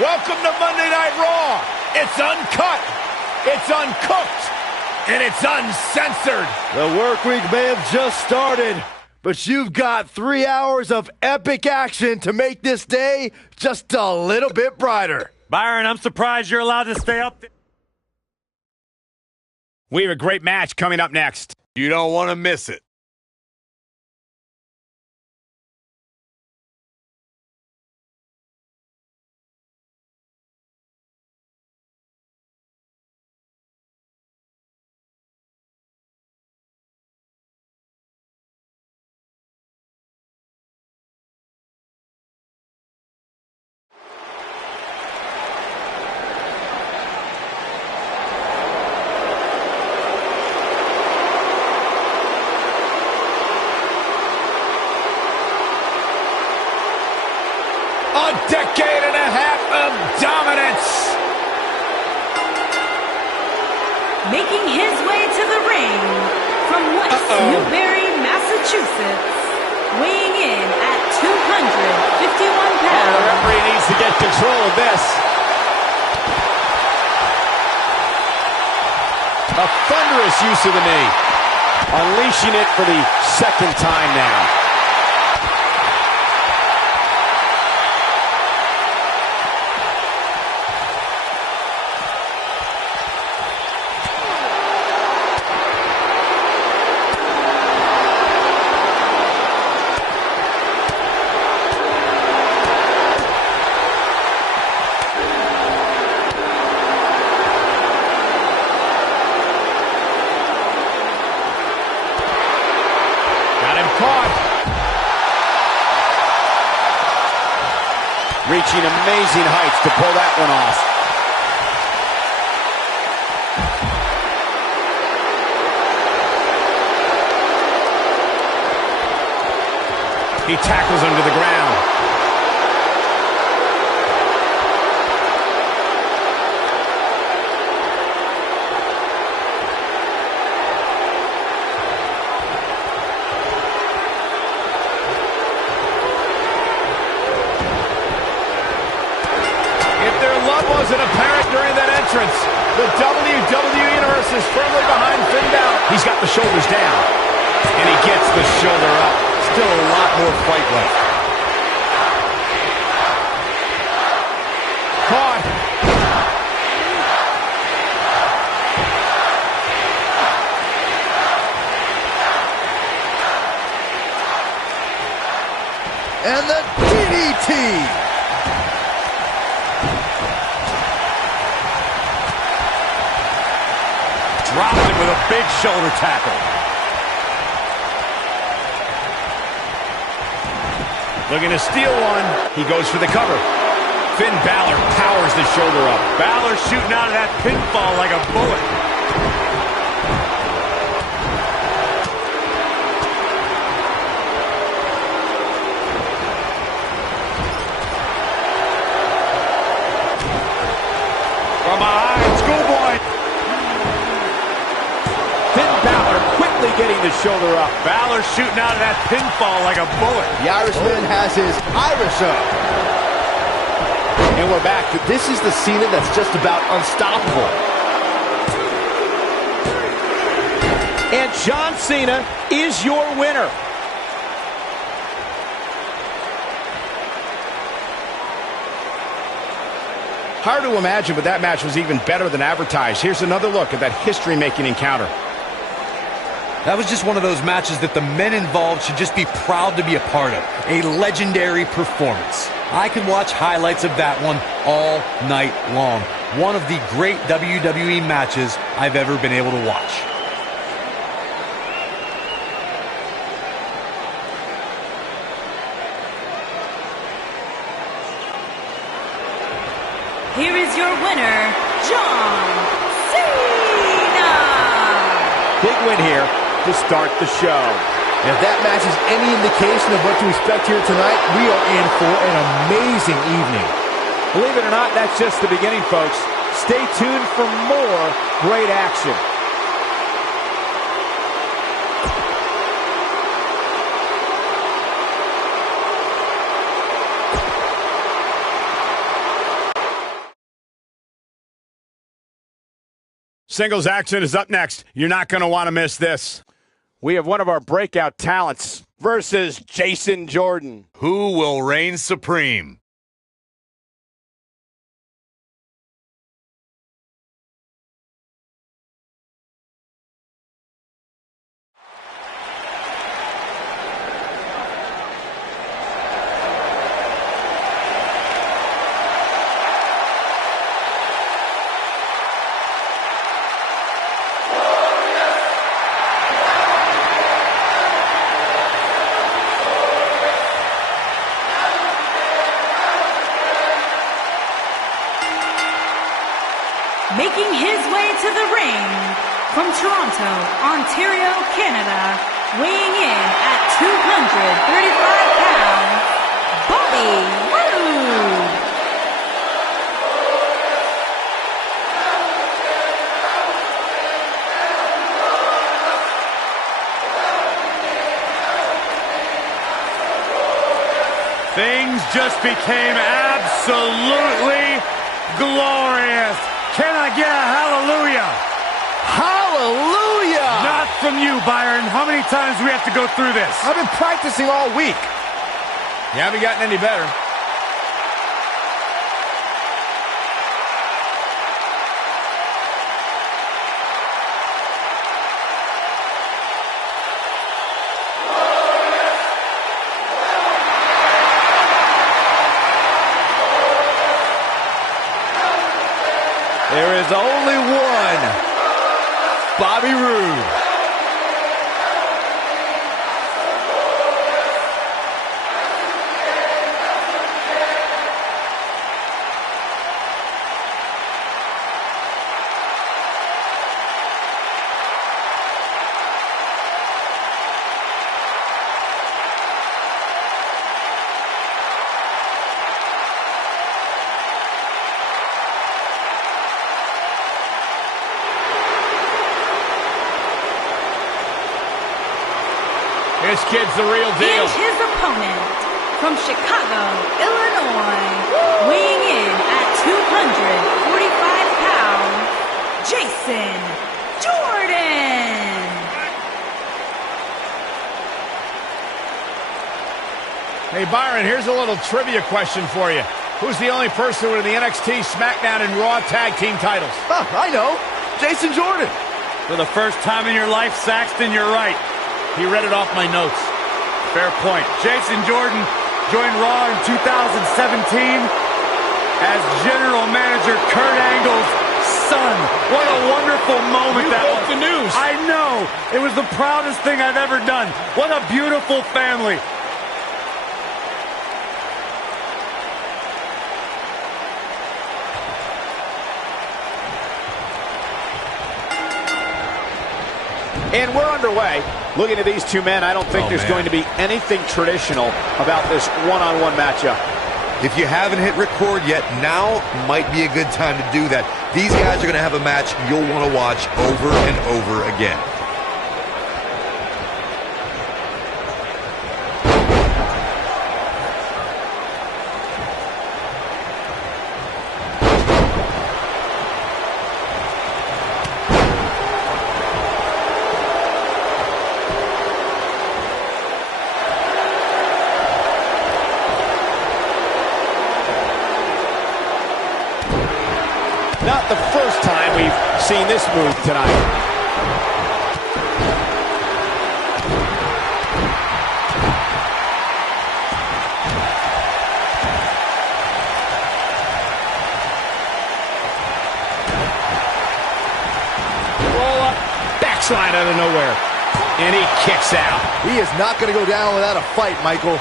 Welcome to Monday Night Raw. It's uncut, it's uncooked, and it's uncensored. The work week may have just started, but you've got 3 hours of epic action to make this day just a little bit brighter. Byron, I'm surprised you're allowed to stay up there. We have a great match coming up next. You don't want to miss it. A decade and a half of dominance. Making his way to the ring from West Newbury, Massachusetts, weighing in at 251 pounds. The referee needs to get control of this. A thunderous use of the knee. Unleashing it for the second time now. Reaching amazing heights to pull that one off. He tackles him to the ground. Wasn't apparent during that entrance. The WWE Universe is firmly behind Finn Balor. He's got the shoulders down, and he gets the shoulder up. Still a lot more fight left. Caught. And the DDT. Dropped him with a big shoulder tackle. Looking to steal one. He goes for the cover. Finn Balor powers the shoulder up. Balor shooting out of that pinfall like a bullet. From behind, schoolboy. Getting the shoulder up. Balor shooting out of that pinfall like a bullet. The Irishman has his Irish up. And we're back. This is the Cena that's just about unstoppable. And John Cena is your winner. Hard to imagine, but that match was even better than advertised. Here's another look at that history-making encounter. That was just one of those matches that the men involved should just be proud to be a part of. A legendary performance. I could watch highlights of that one all night long. One of the great WWE matches I've ever been able to watch. Here is your winner, John Cena. Big win here to start the show. And if that match is any indication of what to expect here tonight, we are in for an amazing evening. Believe it or not, that's just the beginning, folks. Stay tuned for more great action. Singles action is up next. You're not going to want to miss this. We have one of our breakout talents versus Jason Jordan. Who will reign supreme? Making his way to the ring from Toronto, Ontario, Canada, weighing in at 235 pounds, Bobby Roode. Things just became absolutely glorious. Can I get a hallelujah? Hallelujah! Not from you, Byron. How many times do we have to go through this? I've been practicing all week. You haven't gotten any better. There is only one Bobby Roode. This kid's the real deal. And his opponent from Chicago, Illinois, weighing in at 245 pounds, Jason Jordan. Hey, Byron, here's a little trivia question for you. Who's the only person with the NXT, SmackDown, and Raw tag team titles? Huh, I know. Jason Jordan. For the first time in your life, Saxton, you're right. He read it off my notes. Fair point. Jason Jordan joined Raw in 2017 as General Manager Kurt Angle's son. What a wonderful moment that was. The news. I know. It was the proudest thing I've ever done. What a beautiful family. And we're underway. Looking at these two men, I don't think there's going to be anything traditional about this one-on-one matchup. If you haven't hit record yet, now might be a good time to do that. These guys are going to have a match you'll want to watch over and over again. Not the first time we've seen this move tonight. Roll up, backslide out of nowhere. And he kicks out. He is not going to go down without a fight, Michael.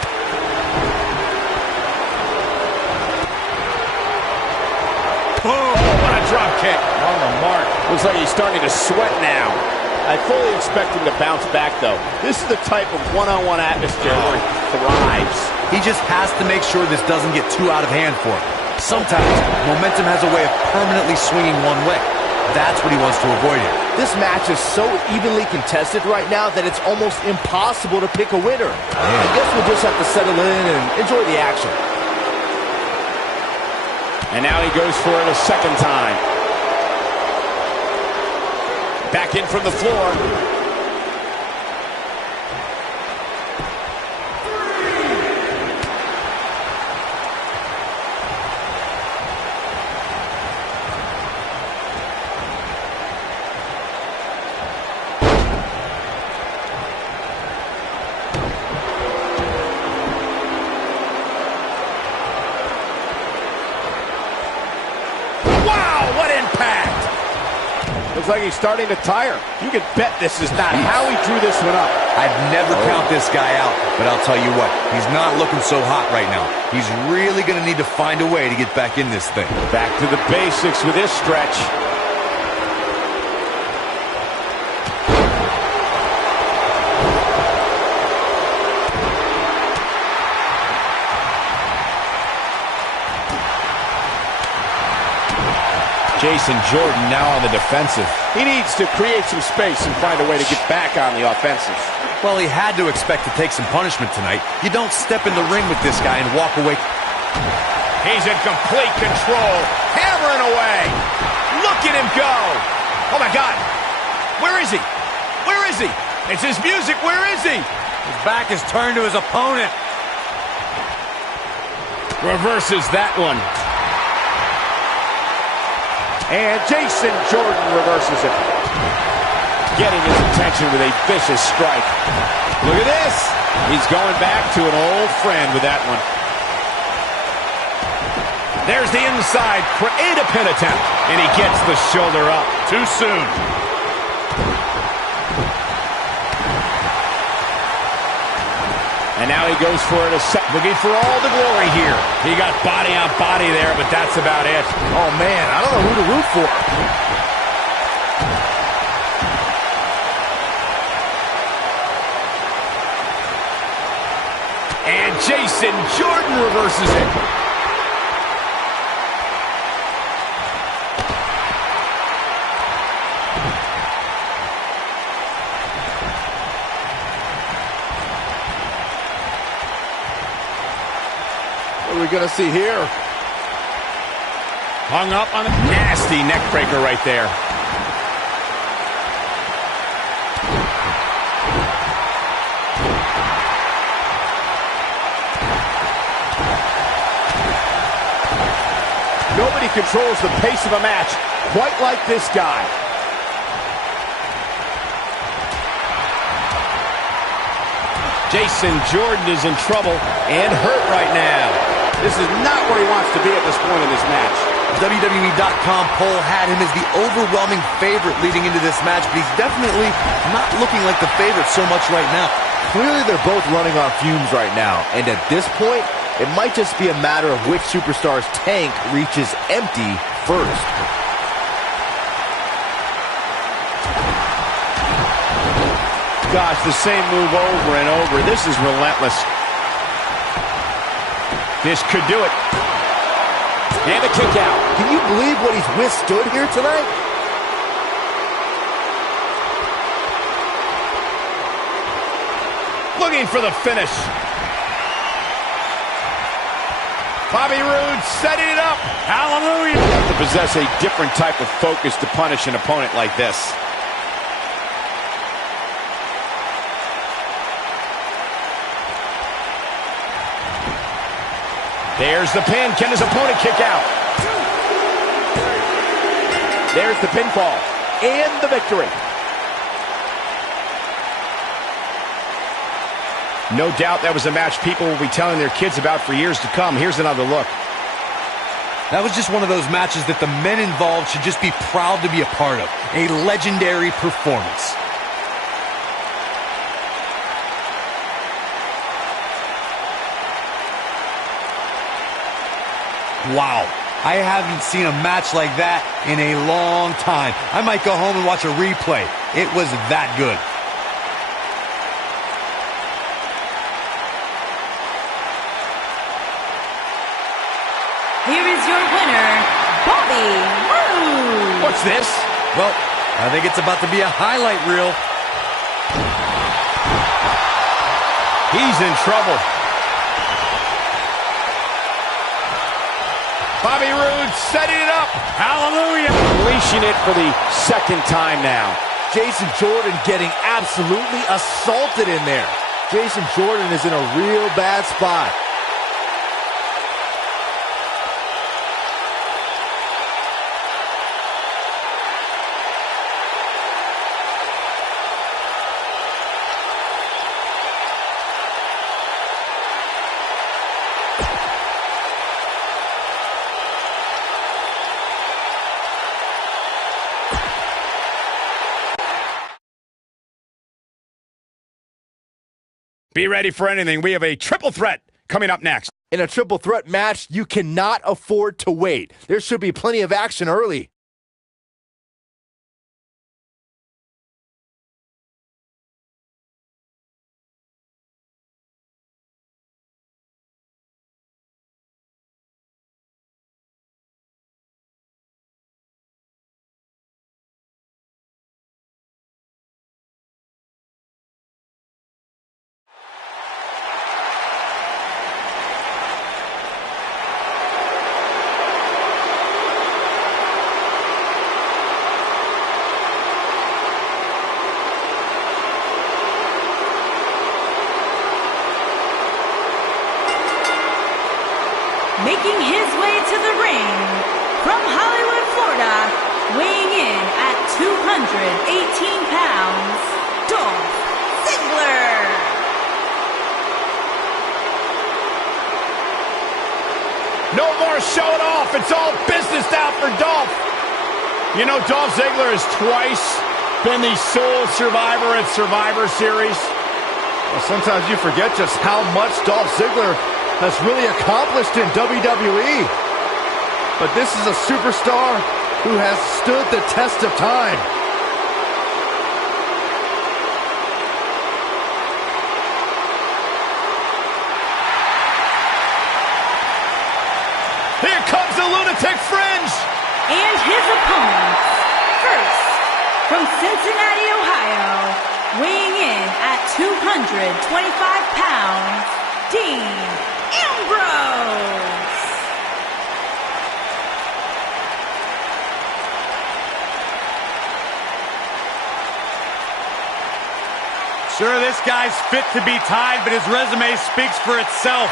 Boom, what a drop kick. On the mark. Looks like he's starting to sweat now. I fully expect him to bounce back, though. This is the type of one-on-one atmosphere where he thrives. He just has to make sure this doesn't get too out of hand for him. Sometimes, momentum has a way of permanently swinging one way. That's what he wants to avoid here. This match is so evenly contested right now that it's almost impossible to pick a winner. I guess we'll just have to settle in and enjoy the action. And now he goes for it a second time. Back in from the floor. Looks like he's starting to tire. You can bet this is not how he drew this one up. I'd never count this guy out, but I'll tell you what, he's not looking so hot right now. He's really going to need to find a way to get back in this thing. Back to the basics with this stretch. Jason Jordan now on the defensive. He needs to create some space and find a way to get back on the offensive. Well, he had to expect to take some punishment tonight. You don't step in the ring with this guy and walk away. He's in complete control. Hammering away. Look at him go. Oh, my God. Where is he? Where is he? It's his music. Where is he? His back is turned to his opponent. Reverses that one. And Jason Jordan reverses it. Getting his attention with a vicious strike. Look at this. He's going back to an old friend with that one. There's the inside. Create a pin attempt. And he gets the shoulder up too soon. And now he goes for it a set. Looking for all the glory here. He got body on body there, but that's about it. Oh, man, I don't know who to root for. And Jason Jordan reverses it. What are we going to see here? Hung up on a nasty neck breaker right there. Nobody controls the pace of a match quite like this guy. Jason Jordan is in trouble and hurt right now. This is not where he wants to be at this point in this match. WWEing poll had him as the overwhelming favorite leading into this match, but he's definitely not looking like the favorite so much right now. Clearly, they're both running on fumes right now, and at this point, it might just be a matter of which superstar's tank reaches empty first. Gosh, the same move over and over. This is relentless. This could do it. And a kick out. Can you believe what he's withstood here tonight? Looking for the finish. Bobby Roode setting it up. Hallelujah. You have to possess a different type of focus to punish an opponent like this. There's the pin. Can his opponent kick out? There's the pinfall and the victory. No doubt that was a match people will be telling their kids about for years to come. Here's another look. That was just one of those matches that the men involved should just be proud to be a part of. A legendary performance. Wow, I haven't seen a match like that in a long time. I might go home and watch a replay. It was that good. Here is your winner, Bobby Roode. What's this? Well, I think it's about to be a highlight reel. He's in trouble. Bobby Roode setting it up. Hallelujah. Unleashing it for the second time now. Jason Jordan getting absolutely assaulted in there. Jason Jordan is in a real bad spot. Be ready for anything. We have a triple threat coming up next. In a triple threat match, you cannot afford to wait. There should be plenty of action early. Making his way to the ring from Hollywood, Florida, weighing in at 218 pounds, Dolph Ziggler. No more showing off. It's all business now for Dolph. You know, Dolph Ziggler has twice been the sole survivor at Survivor Series. Well, sometimes you forget just how much Dolph Ziggler has really accomplished in WWE. But this is a superstar who has stood the test of time. Here comes the Lunatic Fringe. And his opponents, first, from Cincinnati, Ohio, weighing in at 225 pounds, Dean Ambrose. Sure, this guy's fit to be tied, but his resume speaks for itself.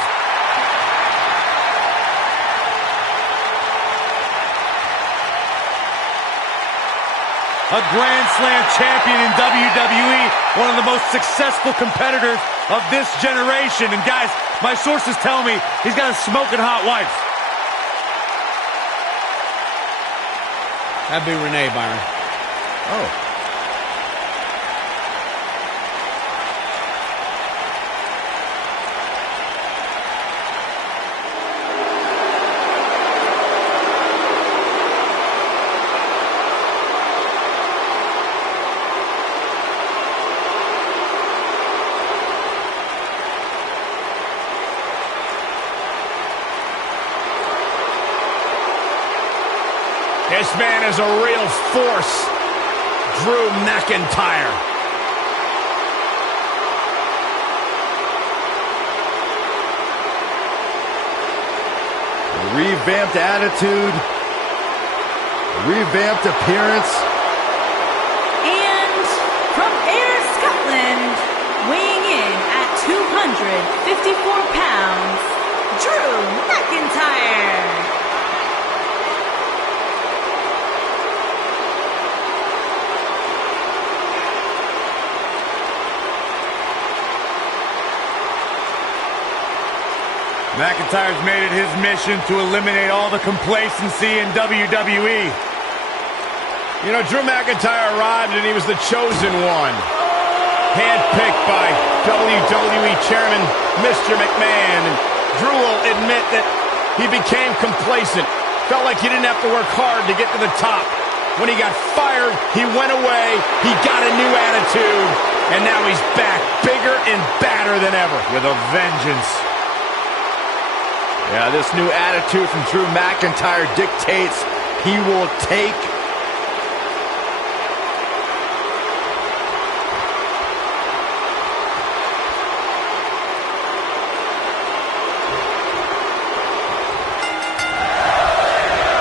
A Grand Slam champion in WWE, one of the most successful competitors of this generation. And guys, my sources tell me he's got a smoking hot wife. That'd be Renee, Byron. Oh. This man is a real force, Drew McIntyre. A revamped attitude, a revamped appearance. And from Ayr, Scotland, weighing in at 254 pounds, Drew McIntyre. McIntyre's made it his mission to eliminate all the complacency in WWE. You know, Drew McIntyre arrived and he was the chosen one. Handpicked by WWE Chairman Mr. McMahon. And Drew will admit that he became complacent. Felt like he didn't have to work hard to get to the top. When he got fired, he went away. He got a new attitude. And now he's back, bigger and badder than ever. With a vengeance. Yeah, this new attitude from Drew McIntyre dictates he will take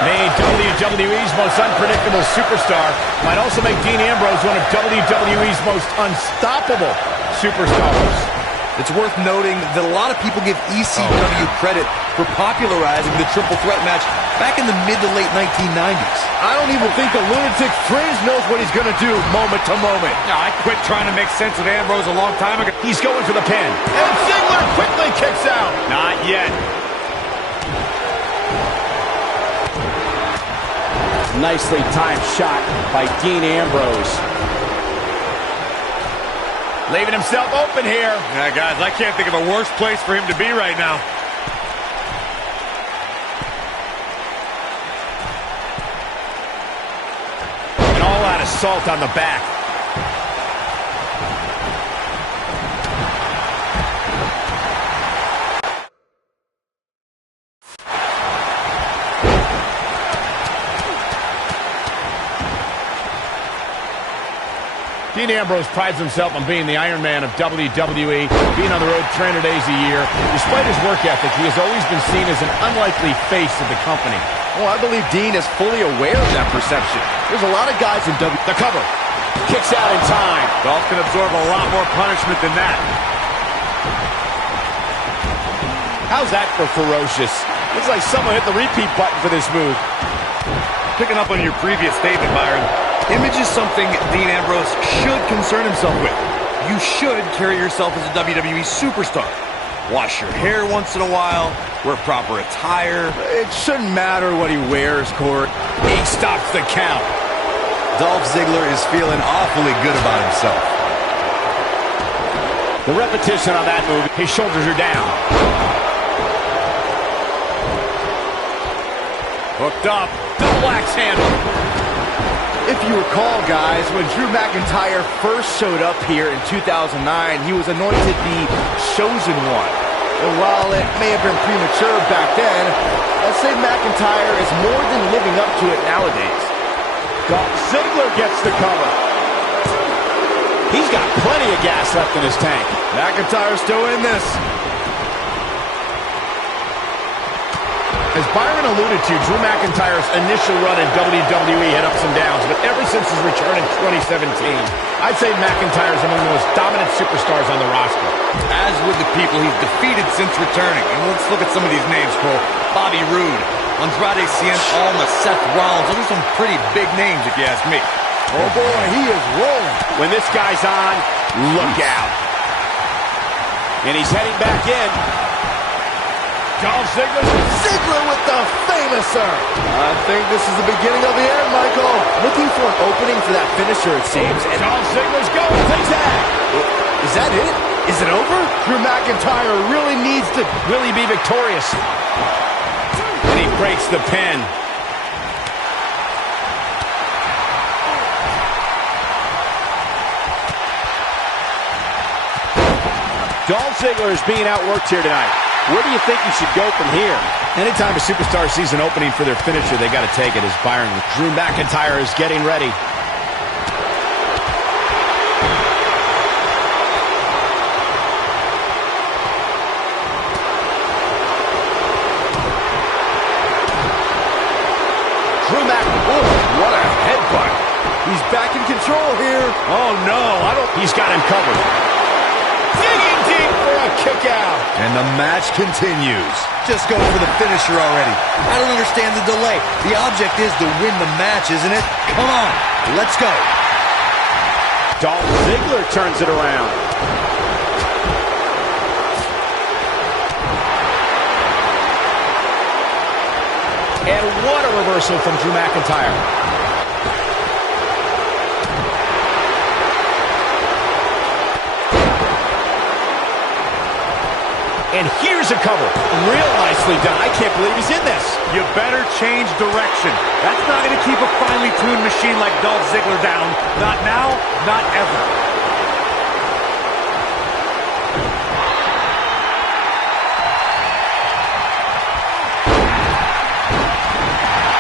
Main WWE's most unpredictable superstar might also make Dean Ambrose one of WWE's most unstoppable superstars. It's worth noting that a lot of people give ECW credit for popularizing the triple threat match back in the mid to late 1990s. I don't even think the lunatic fringe knows what he's going to do moment to moment. No, I quit trying to make sense of Ambrose a long time ago. He's going for the pin. And Ziggler quickly kicks out. Not yet. Nicely timed shot by Dean Ambrose. Leaving himself open here. Yeah, guys, I can't think of a worse place for him to be right now. An all-out assault on the back. Dean Ambrose prides himself on being the Iron Man of WWE, being on the road 300 days a year. Despite his work ethic, he has always been seen as an unlikely face of the company. Well, I believe Dean is fully aware of that perception. There's a lot of guys in The cover. Kicks out in time. Dolph can absorb a lot more punishment than that. How's that for ferocious? Looks like someone hit the repeat button for this move. Picking up on your previous statement, Byron. Image is something Dean Ambrose should concern himself with. You should carry yourself as a WWE superstar. Wash your hair once in a while, wear proper attire. It shouldn't matter what he wears, Corey. He stops the count. Dolph Ziggler is feeling awfully good about himself. The repetition on that move, his shoulders are down. Hooked up. Double axe handle. If you recall, guys, when Drew McIntyre first showed up here in 2009, he was anointed the Chosen One. And while it may have been premature back then, I'd say McIntyre is more than living up to it nowadays. Dolph Ziggler gets the cover. He's got plenty of gas left in his tank. McIntyre's still in this. As Byron alluded to, Drew McIntyre's initial run in WWE had ups and downs, but ever since his return in 2017, I'd say McIntyre's among the most dominant superstars on the roster. As with the people he's defeated since returning. And let's look at some of these names, Cole. Bobby Roode, Andrade Cien Almas, Seth Rollins. Those are some pretty big names, if you ask me. Oh boy, he is rolling. When this guy's on, look out. And he's heading back in. Dolph Ziggler with the famouser. I think this is the beginning of the end, Michael. Looking for an opening for that finisher, it seems. And Dolph Ziggler's going for tag. Is that it? Is it over? Drew McIntyre really needs to Will he be victorious? And he breaks the pin. Dolph Ziggler is being outworked here tonight. Where do you think he should go from here? Anytime a superstar sees an opening for their finisher, they got to take it as Byron. Drew McIntyre is getting ready. Drew McIntyre, what a headbutt. He's back in control here. Oh no, he's got him covered. Digging deep for a kick out. And the match continues. Just go for the finisher already. I don't understand the delay. The object is to win the match, isn't it? Come on, let's go. Dolph Ziggler turns it around. And what a reversal from Drew McIntyre. And here's a cover. Real nicely done. I can't believe he's in this. You better change direction. That's not going to keep a finely tuned machine like Dolph Ziggler down. Not now, not ever.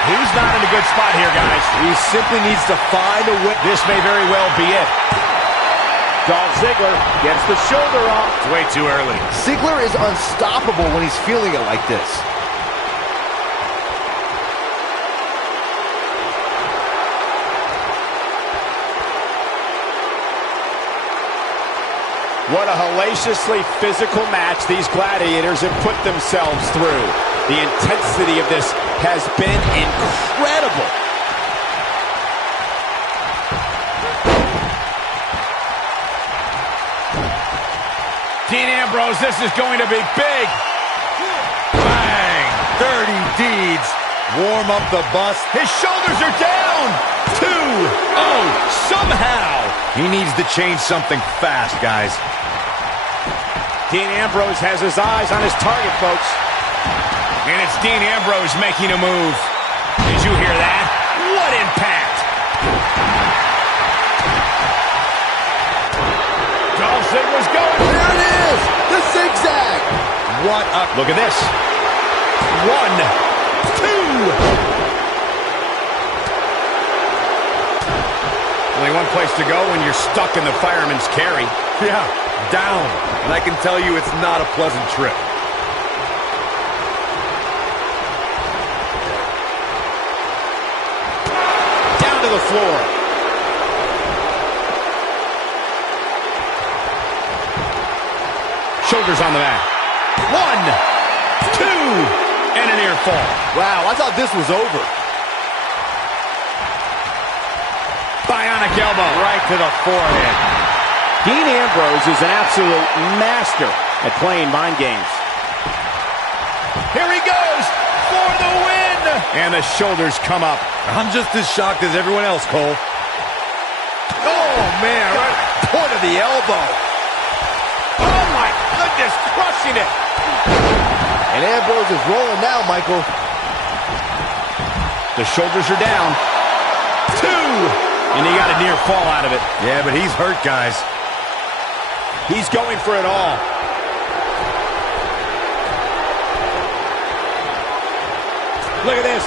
He's not in a good spot here, guys. He simply needs to find a way. This may very well be it. Dolph Ziggler gets the shoulder off. It's way too early. Ziggler is unstoppable when he's feeling it like this. What a hellaciously physical match these gladiators have put themselves through. The intensity of this has been incredible. Dean Ambrose, this is going to be big. Bang! Dirty deeds. Warm up the bus. His shoulders are down. 2. Oh, somehow. He needs to change something fast, guys. Dean Ambrose has his eyes on his target, folks. And it's Dean Ambrose making a move. Did you hear that? What impact! Dolph Ziggler's going. There it is! The zigzag! What a... Look at this. 1, 2. Only one place to go when you're stuck in the fireman's carry. Yeah, down. And I can tell you it's not a pleasant trip. Down to the floor. Shoulders on the mat. 1, 2. And a near fall. Wow, I thought this was over. Bionic elbow. Right to the forehead. Dean Ambrose is an absolute master at playing mind games. Here he goes for the win. And the shoulders come up. I'm just as shocked as everyone else, Cole. Oh, man, right at the point of the elbow. Oh, my goodness, crushing it. And Ambrose is rolling now, Michael. The shoulders are down. 2. And he got a near fall out of it. Yeah, but he's hurt, guys. He's going for it all. Look at this.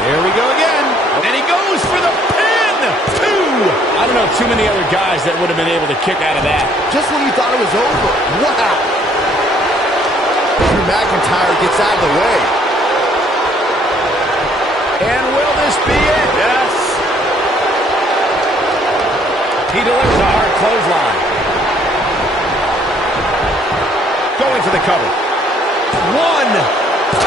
There we go again. And he goes for the pin. 2. I don't know too many other guys that would have been able to kick out of that. Just when you thought it was over. Wow. Drew McIntyre gets out of the way. And will this be it? Yes. He delivers a hard clothesline. Going for the cover. 1, 2.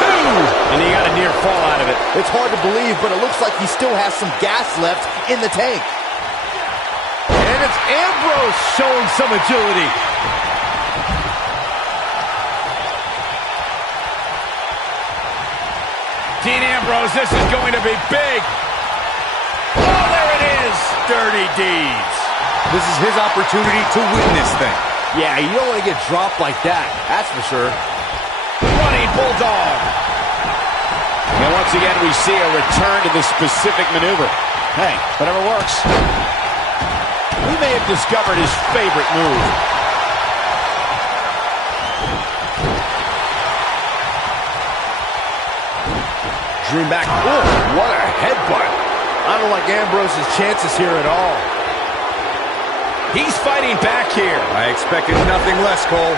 And he got a near fall out of it. It's hard to believe, but it looks like he still has some gas left in the tank. And it's Ambrose showing some agility. Dean Ambrose, this is going to be big. Oh, there it is. Dirty deeds. This is his opportunity to win this thing. Yeah, you don't want to get dropped like that, that's for sure. Running bulldog. And once again, we see a return to this specific maneuver. Hey, whatever works. We may have discovered his favorite move. Drew Mac. Oh, what a headbutt. I don't like Ambrose's chances here at all. He's fighting back here. I expected nothing less, Cole.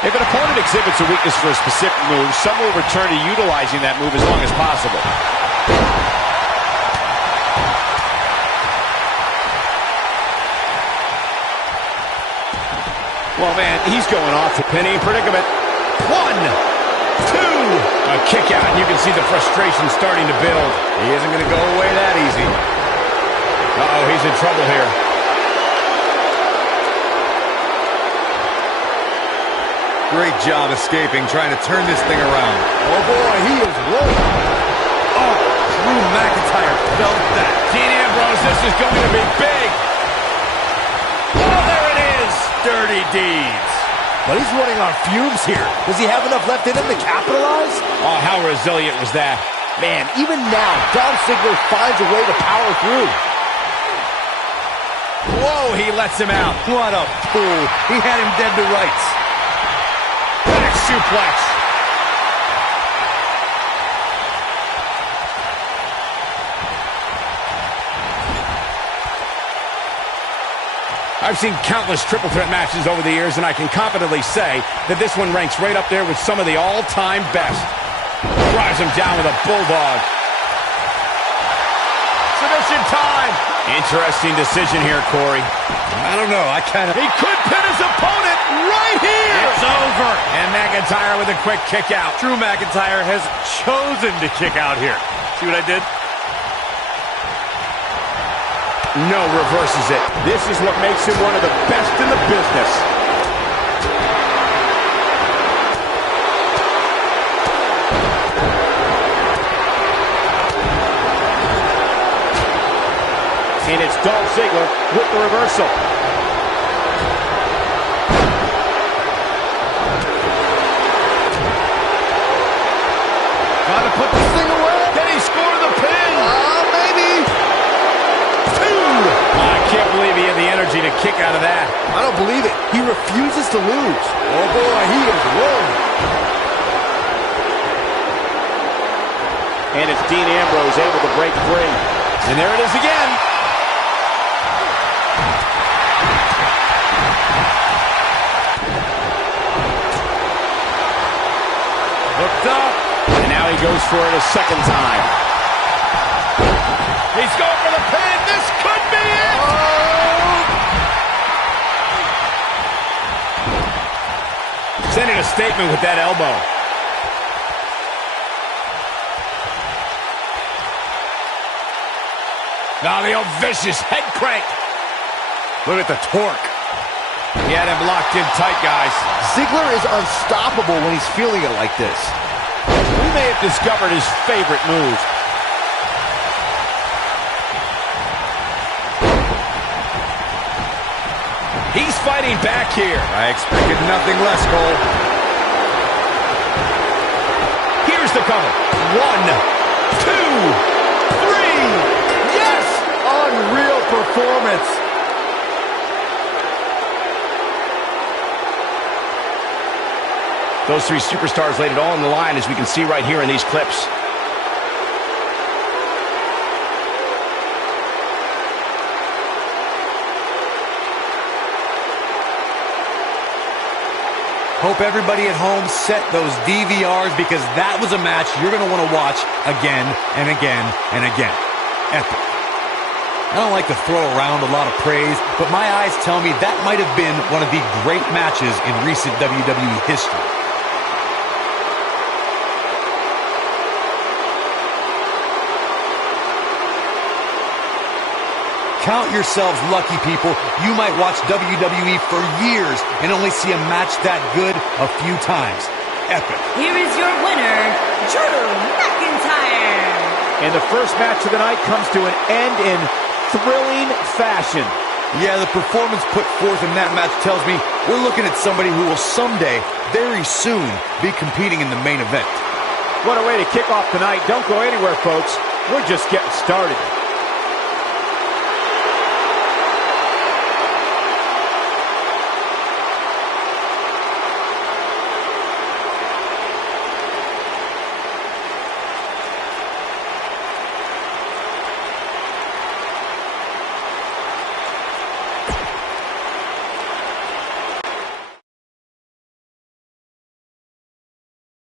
If an opponent exhibits a weakness for a specific move, some will return to utilizing that move as long as possible. Well, man, he's going off the pinning predicament. 1, 2. A kick out, and you can see the frustration starting to build. He isn't going to go away that easy. Uh-oh, he's in trouble here. Great job escaping, trying to turn this thing around. Oh, boy, he is rolling. Oh, Drew McIntyre felt that. Dean Ambrose, this is going to be big. Oh, there it is. Dirty deeds. But he's running on fumes here. Does he have enough left in him to capitalize? Oh, how resilient was that? Man, even now, Dolph Ziggler finds a way to power through. Whoa, he lets him out. What a fool. He had him dead to rights. Back suplex. I've seen countless triple threat matches over the years, and I can confidently say that this one ranks right up there with some of the all-time best. Drives him down with a bulldog. Submission time. Interesting decision here, Corey. I don't know. He could pin his opponent right here. It's over. And McIntyre with a quick kick out. Drew McIntyre has chosen to kick out here. See what I did? No, reverses it. This is what makes him one of the best in the business. And it's Dolph Ziggler with the reversal. Trying to put this thing away. Can he score the pin? Maybe. Two. I can't believe he had the energy to kick out of that. I don't believe it. He refuses to lose. Oh, boy, he is rolling. And it's Dean Ambrose able to break free. And there it is again. Hooked up. And now he goes for it a second time. He's going for the pin. This could be it. Sending a statement with that elbow. Now the old vicious head crank. Look at the torque. He had him locked in tight, guys. Ziggler is unstoppable when he's feeling it like this. We may have discovered his favorite move. He's fighting back here. I expected nothing less, Cole. Here's the cover. 1, 2, 3. Yes! Unreal performance. Those three superstars laid it all on the line, as we can see right here in these clips. Hope everybody at home set those DVRs, because that was a match you're going to want to watch again and again and again. Epic. I don't like to throw around a lot of praise, but my eyes tell me that might have been one of the great matches in recent WWE history. Count yourselves lucky, people. You might watch WWE for years and only see a match that good a few times. Epic. Here is your winner, Drew McIntyre. And the first match of the night comes to an end in thrilling fashion. Yeah, the performance put forth in that match tells me we're looking at somebody who will someday, very soon, be competing in the main event. What a way to kick off the night. Don't go anywhere, folks. We're just getting started.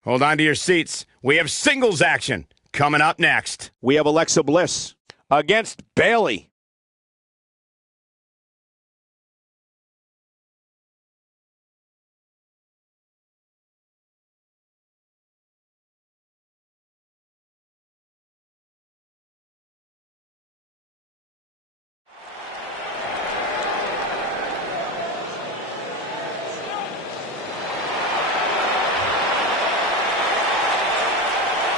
Hold on to your seats. We have singles action coming up next. We have Alexa Bliss against Bayley.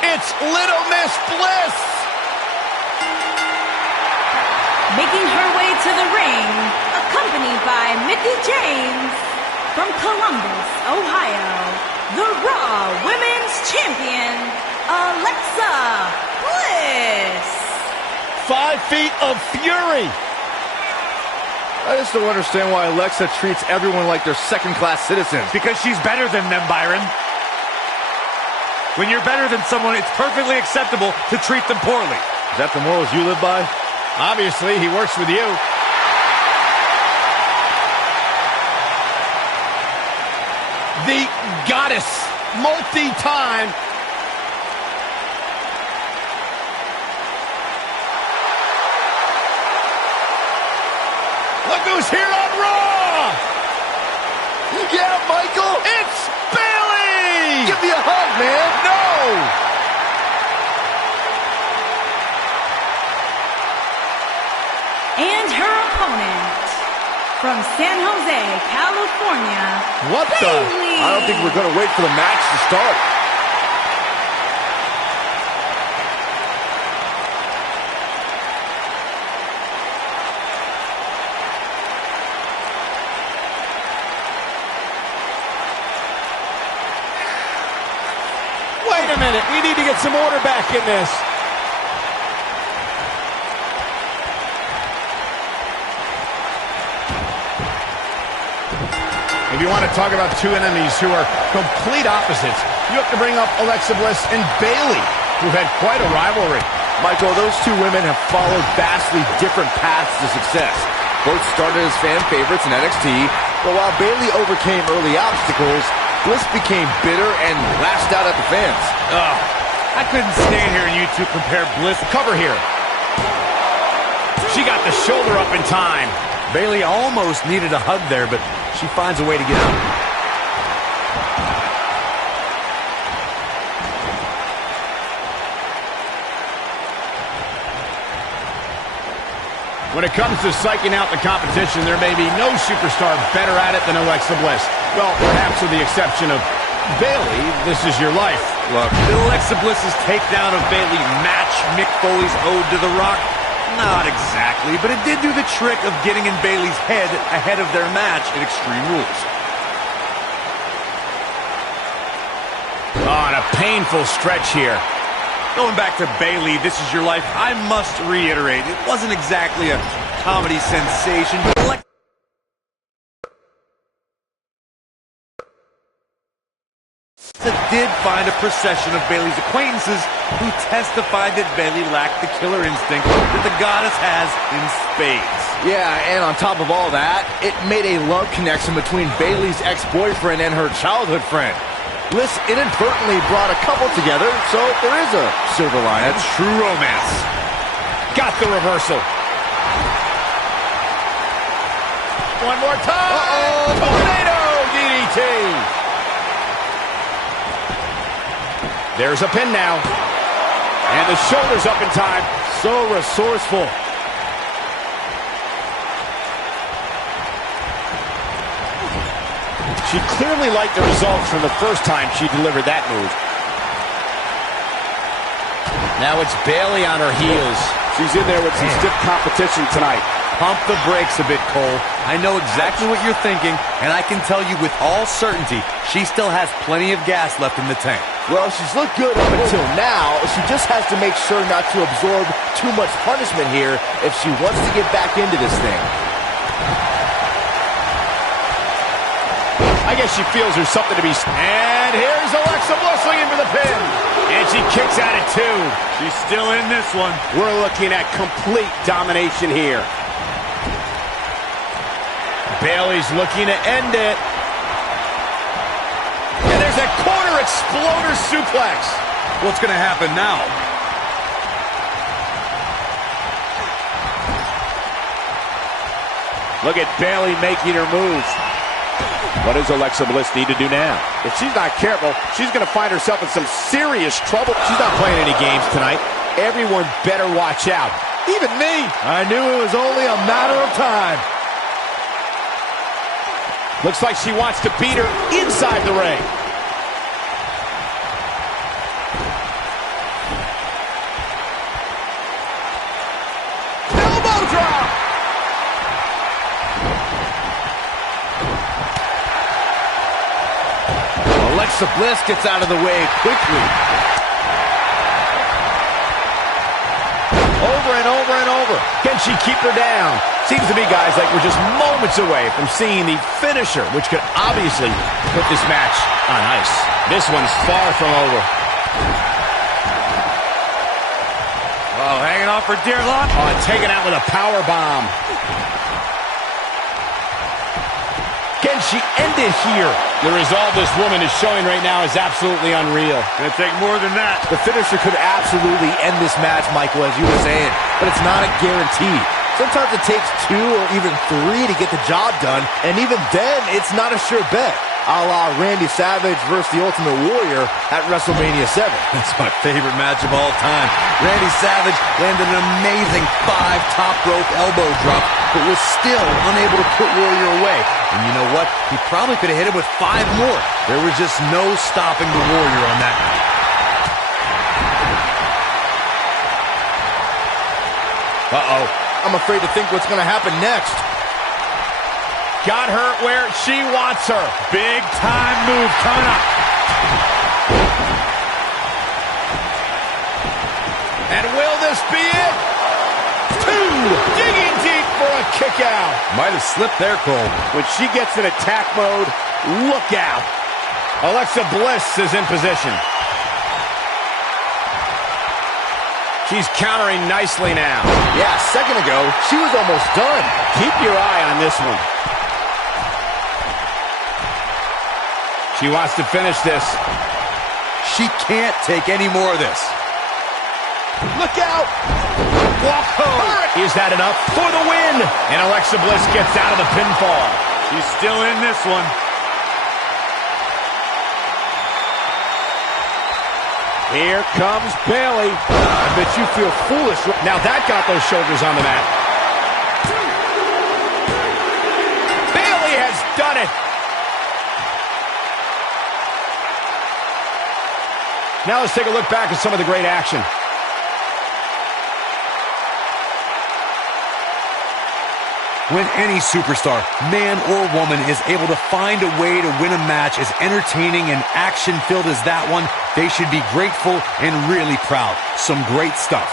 It's Little Miss Bliss! Making her way to the ring, accompanied by Mickie James, from Columbus, Ohio, the Raw Women's Champion, Alexa Bliss. 5 feet of fury. I just don't understand why Alexa treats everyone like they're second-class citizens. Because she's better than them, Byron. When you're better than someone, it's perfectly acceptable to treat them poorly. Is that the morals you live by? Obviously, he works with you. The goddess, multi-time. news here on Raw! Yeah, Michael! It's Bayley! Give me a hug, man! No! And her opponent, from San Jose, California, What Bayley. I don't think we're going to wait for the match to start. Wait a minute. We need to get some order back in this. If you want to talk about two enemies who are complete opposites, you have to bring up Alexa Bliss and Bayley, who had quite a rivalry. Michael, those two women have followed vastly different paths to success. Both started as fan favorites in NXT, but while Bayley overcame early obstacles, Bliss became bitter and lashed out at the fans. I couldn't stand hearing you two compare Bliss. Cover here. She got the shoulder up in time. Bayley almost needed a hug there, but she finds a way to get out. When it comes to psyching out the competition, there may be no superstar better at it than Alexa Bliss. Well, perhaps with the exception of Bayley, this is your life. Look, Alexa Bliss's takedown of Bayley match Mick Foley's Ode to the Rock? Not exactly, but it did do the trick of getting in Bayley's head ahead of their match in Extreme Rules. On a painful stretch here. Going back to Bayley, This Is Your Life, I must reiterate, it wasn't exactly a comedy sensation, but Alexa did find a procession of Bayley's acquaintances who testified that Bayley lacked the killer instinct that the goddess has in spades. Yeah, and on top of all that, it made a love connection between Bayley's ex-boyfriend and her childhood friend. Bliss inadvertently brought a couple together, so there is a silver lining. That's true romance. Got the reversal. One more time. Tornado DDT. There's a pin now. And the shoulder's up in time. So resourceful. She clearly liked the results from the first time she delivered that move. Now it's Bayley on her heels. She's in there with some stiff competition tonight. Pump the brakes a bit, Cole. I know exactly what you're thinking, and I can tell you with all certainty, she still has plenty of gas left in the tank. Well, she's looked good up until now. She just has to make sure not to absorb too much punishment here if she wants to get back into this thing. I guess she feels there's something to be... And here's Alexa Bliss looking for the pin. And she kicks out at two. She's still in this one. We're looking at complete domination here. Bayley's looking to end it. And there's that corner exploder suplex. What's going to happen now? Look at Bayley making her moves. What does Alexa Bliss need to do now? If she's not careful, she's going to find herself in some serious trouble. She's not playing any games tonight. Everyone better watch out. Even me. I knew it was only a matter of time. Looks like she wants to beat her inside the ring. Elbow drop. Alexa Bliss gets out of the way quickly. Over and over and over. Can she keep her down? Seems to be, guys, like we're just moments away from seeing the finisher, which could obviously put this match on ice. This one's far from over. Oh, hanging on for dear life. Oh, and taken out with a power bomb. Can she end it here? The resolve this woman is showing right now is absolutely unreal. Gonna take more than that. The finisher could absolutely end this match, Michael, as you were saying, but it's not a guarantee. Sometimes it takes 2 or even 3 to get the job done, and even then, it's not a sure bet. A la Randy Savage versus the Ultimate Warrior at WrestleMania 7. That's my favorite match of all time. Randy Savage landed an amazing 5 top rope elbow drop, but was still unable to put Warrior away. And you know what? He probably could have hit him with 5 more. There was just no stopping the Warrior on that night. Uh-oh. I'm afraid to think what's going to happen next. Got her where she wants her. Big time move coming up. And will this be it? 2! Digging deep for a kick out. Might have slipped there, Cole. When she gets in attack mode, look out. Alexa Bliss is in position. She's countering nicely now. Yeah, a second ago, she was almost done. Keep your eye on this one. She wants to finish this. She can't take any more of this. Look out! Whoa! Is that enough for the win? And Alexa Bliss gets out of the pinfall. She's still in this one. Here comes Bayley. I bet you feel foolish. Now that got those shoulders on the mat. Bayley has done it. Now let's take a look back at some of the great action. When any superstar, man or woman, is able to find a way to win a match as entertaining and action-filled as that one, they should be grateful and really proud. Some great stuff.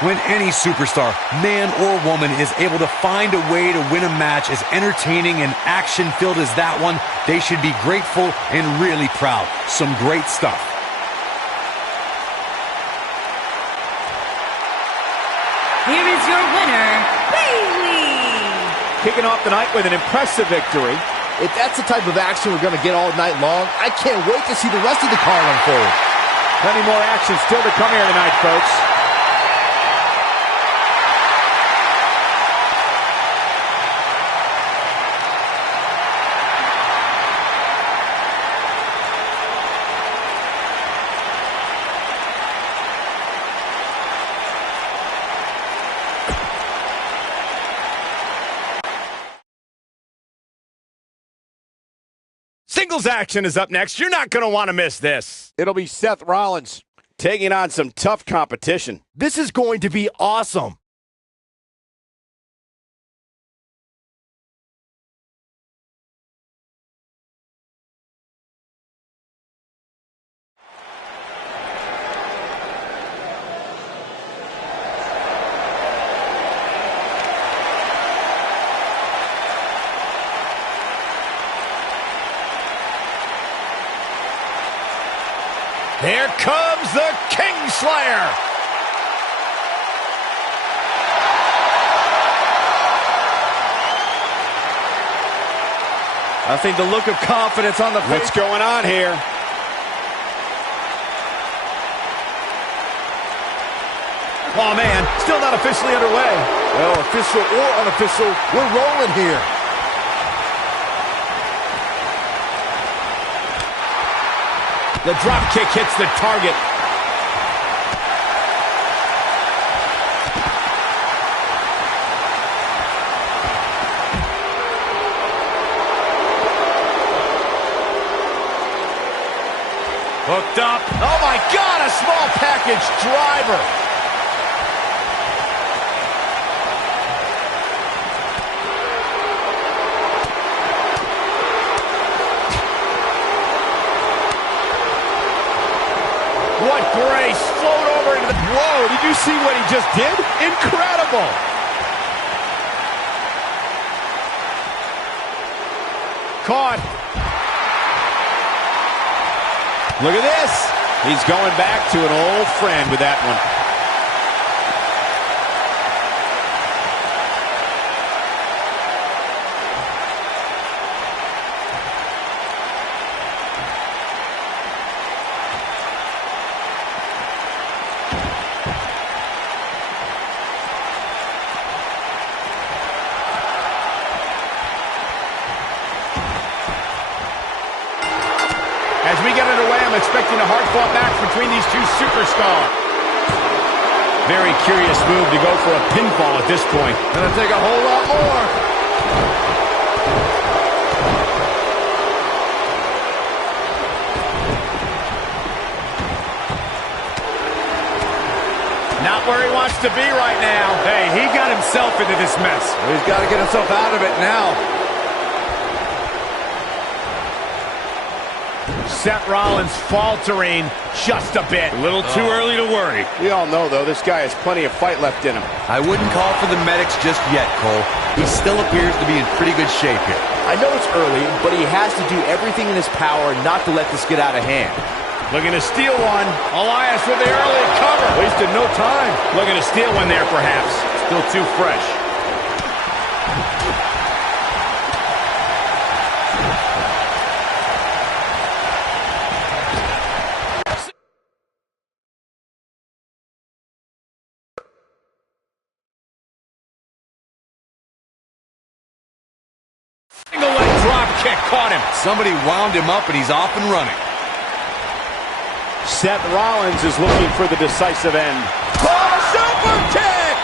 When any superstar, man or woman, is able to find a way to win a match as entertaining and action-filled as that one, they should be grateful and really proud. Some great stuff. Here is your winner, Bayley. Kicking off the night with an impressive victory. If that's the type of action we're going to get all night long, I can't wait to see the rest of the card unfold. Plenty more action still to come here tonight, folks. Singles action is up next. You're not going to want to miss this. It'll be Seth Rollins taking on some tough competition. This is going to be awesome. Here comes the Kingslayer. I think the look of confidence on the face. What's going on here? Oh, man, still not officially underway. Well, official or unofficial, we're rolling here. The drop kick hits the target. Hooked up. Oh, my God, a small package driver. What grace. Float over into the... Whoa, did you see what he just did? Incredible. Caught. Look at this. He's going back to an old friend with that one. we get underway, I'm expecting a hard-fought match between these two superstars. Very curious move to go for a pinfall at this point. Gonna take a whole lot more. Not where he wants to be right now. Hey, he got himself into this mess. He's got to get himself out of it now. Seth Rollins faltering just a bit. A little too early to worry. We all know, though, this guy has plenty of fight left in him. I wouldn't call for the medics just yet, Cole. He still appears to be in pretty good shape here. I know it's early, but he has to do everything in his power not to let this get out of hand. Looking to steal one. Elias with the early cover. Wasted no time. Looking to steal one there, perhaps. Still too fresh. Single leg drop kick caught him. Somebody wound him up and he's off and running. Seth Rollins is looking for the decisive end. Oh, super kick!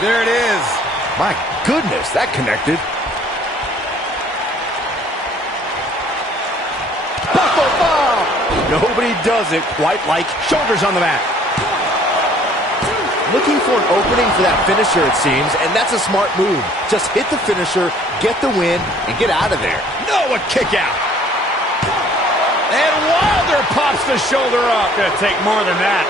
There it is. My goodness, that connected. Buckle bomb! Nobody does it quite like Shoulders on the mat. looking for an opening for that finisher, it seems, and that's a smart move. Just hit the finisher, get the win, and get out of there. No, a kick out. And Wilder pops the shoulder up. Gonna take more than that.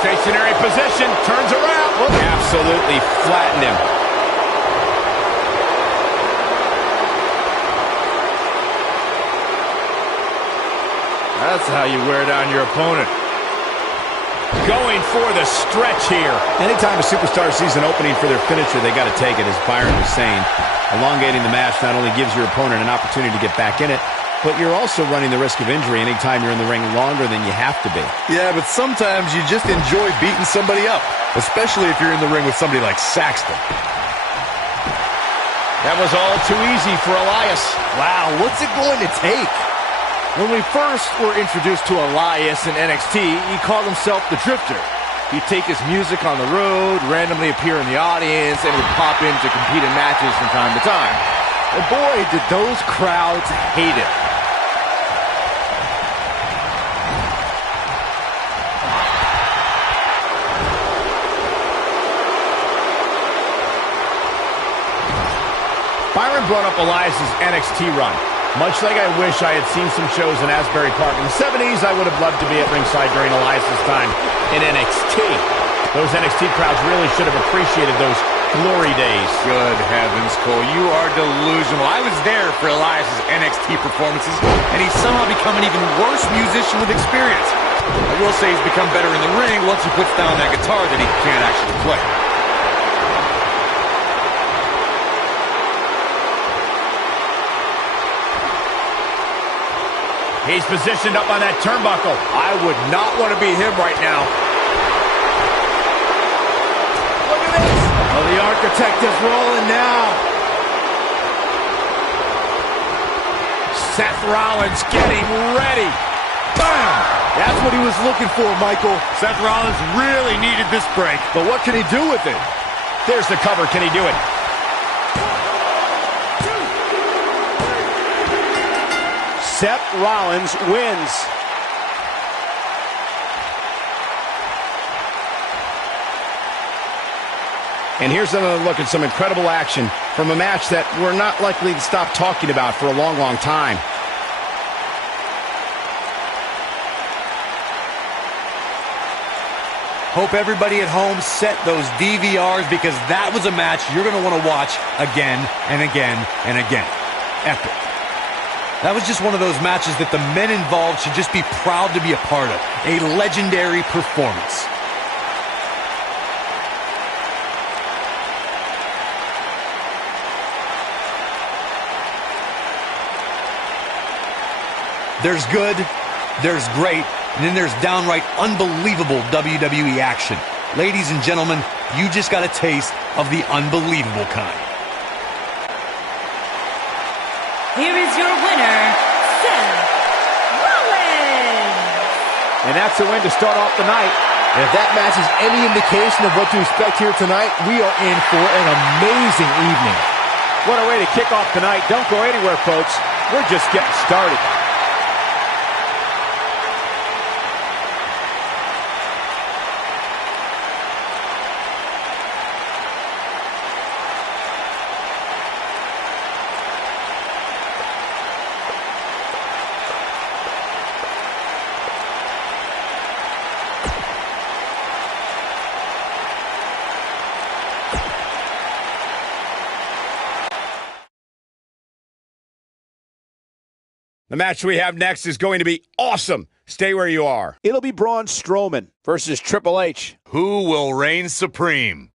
Stationary position, turns around. Look. Absolutely flattened him. That's how you wear down your opponent. Going for the stretch here. Anytime a superstar sees an opening for their finisher, they got to take it, as Byron was saying. Elongating the match not only gives your opponent an opportunity to get back in it, but you're also running the risk of injury anytime you're in the ring longer than you have to be. Yeah, but sometimes you just enjoy beating somebody up, especially if you're in the ring with somebody like Saxton. That was all too easy for Elias. Wow, what's it going to take? When we first were introduced to Elias in NXT, he called himself the Drifter. He'd take his music on the road, randomly appear in the audience, and would pop in to compete in matches from time to time. And boy, did those crowds hate him. Byron brought up Elias's NXT run. Much like I wish I had seen some shows in Asbury Park in the 70s, I would have loved to be at ringside during Elias's time in NXT. Those NXT crowds really should have appreciated those glory days. Good heavens, Cole, you are delusional. I was there for Elias's NXT performances, and he's somehow become an even worse musician with experience. I will say he's become better in the ring once he puts down that guitar that he can't actually play. He's positioned up on that turnbuckle. I would not want to be him right now. Look at this. Oh, the Architect is rolling now. Seth Rollins getting ready. Bam! That's what he was looking for, Michael. Seth Rollins really needed this break. But what can he do with it? There's the cover. Can he do it? Seth Rollins wins. And here's another look at some incredible action from a match that we're not likely to stop talking about for a long, long time. Hope everybody at home set those DVRs, because that was a match you're going to want to watch again and again and again. Epic. That was just one of those matches that the men involved should just be proud to be a part of. A legendary performance. There's good, there's great, and then there's downright unbelievable WWE action. Ladies and gentlemen, you just got a taste of the unbelievable kind. And that's a win to start off the night. And if that match is any indication of what to expect here tonight, we are in for an amazing evening. What a way to kick off the night. Don't go anywhere, folks. We're just getting started. The match we have next is going to be awesome. Stay where you are. It'll be Braun Strowman versus Triple H. Who will reign supreme?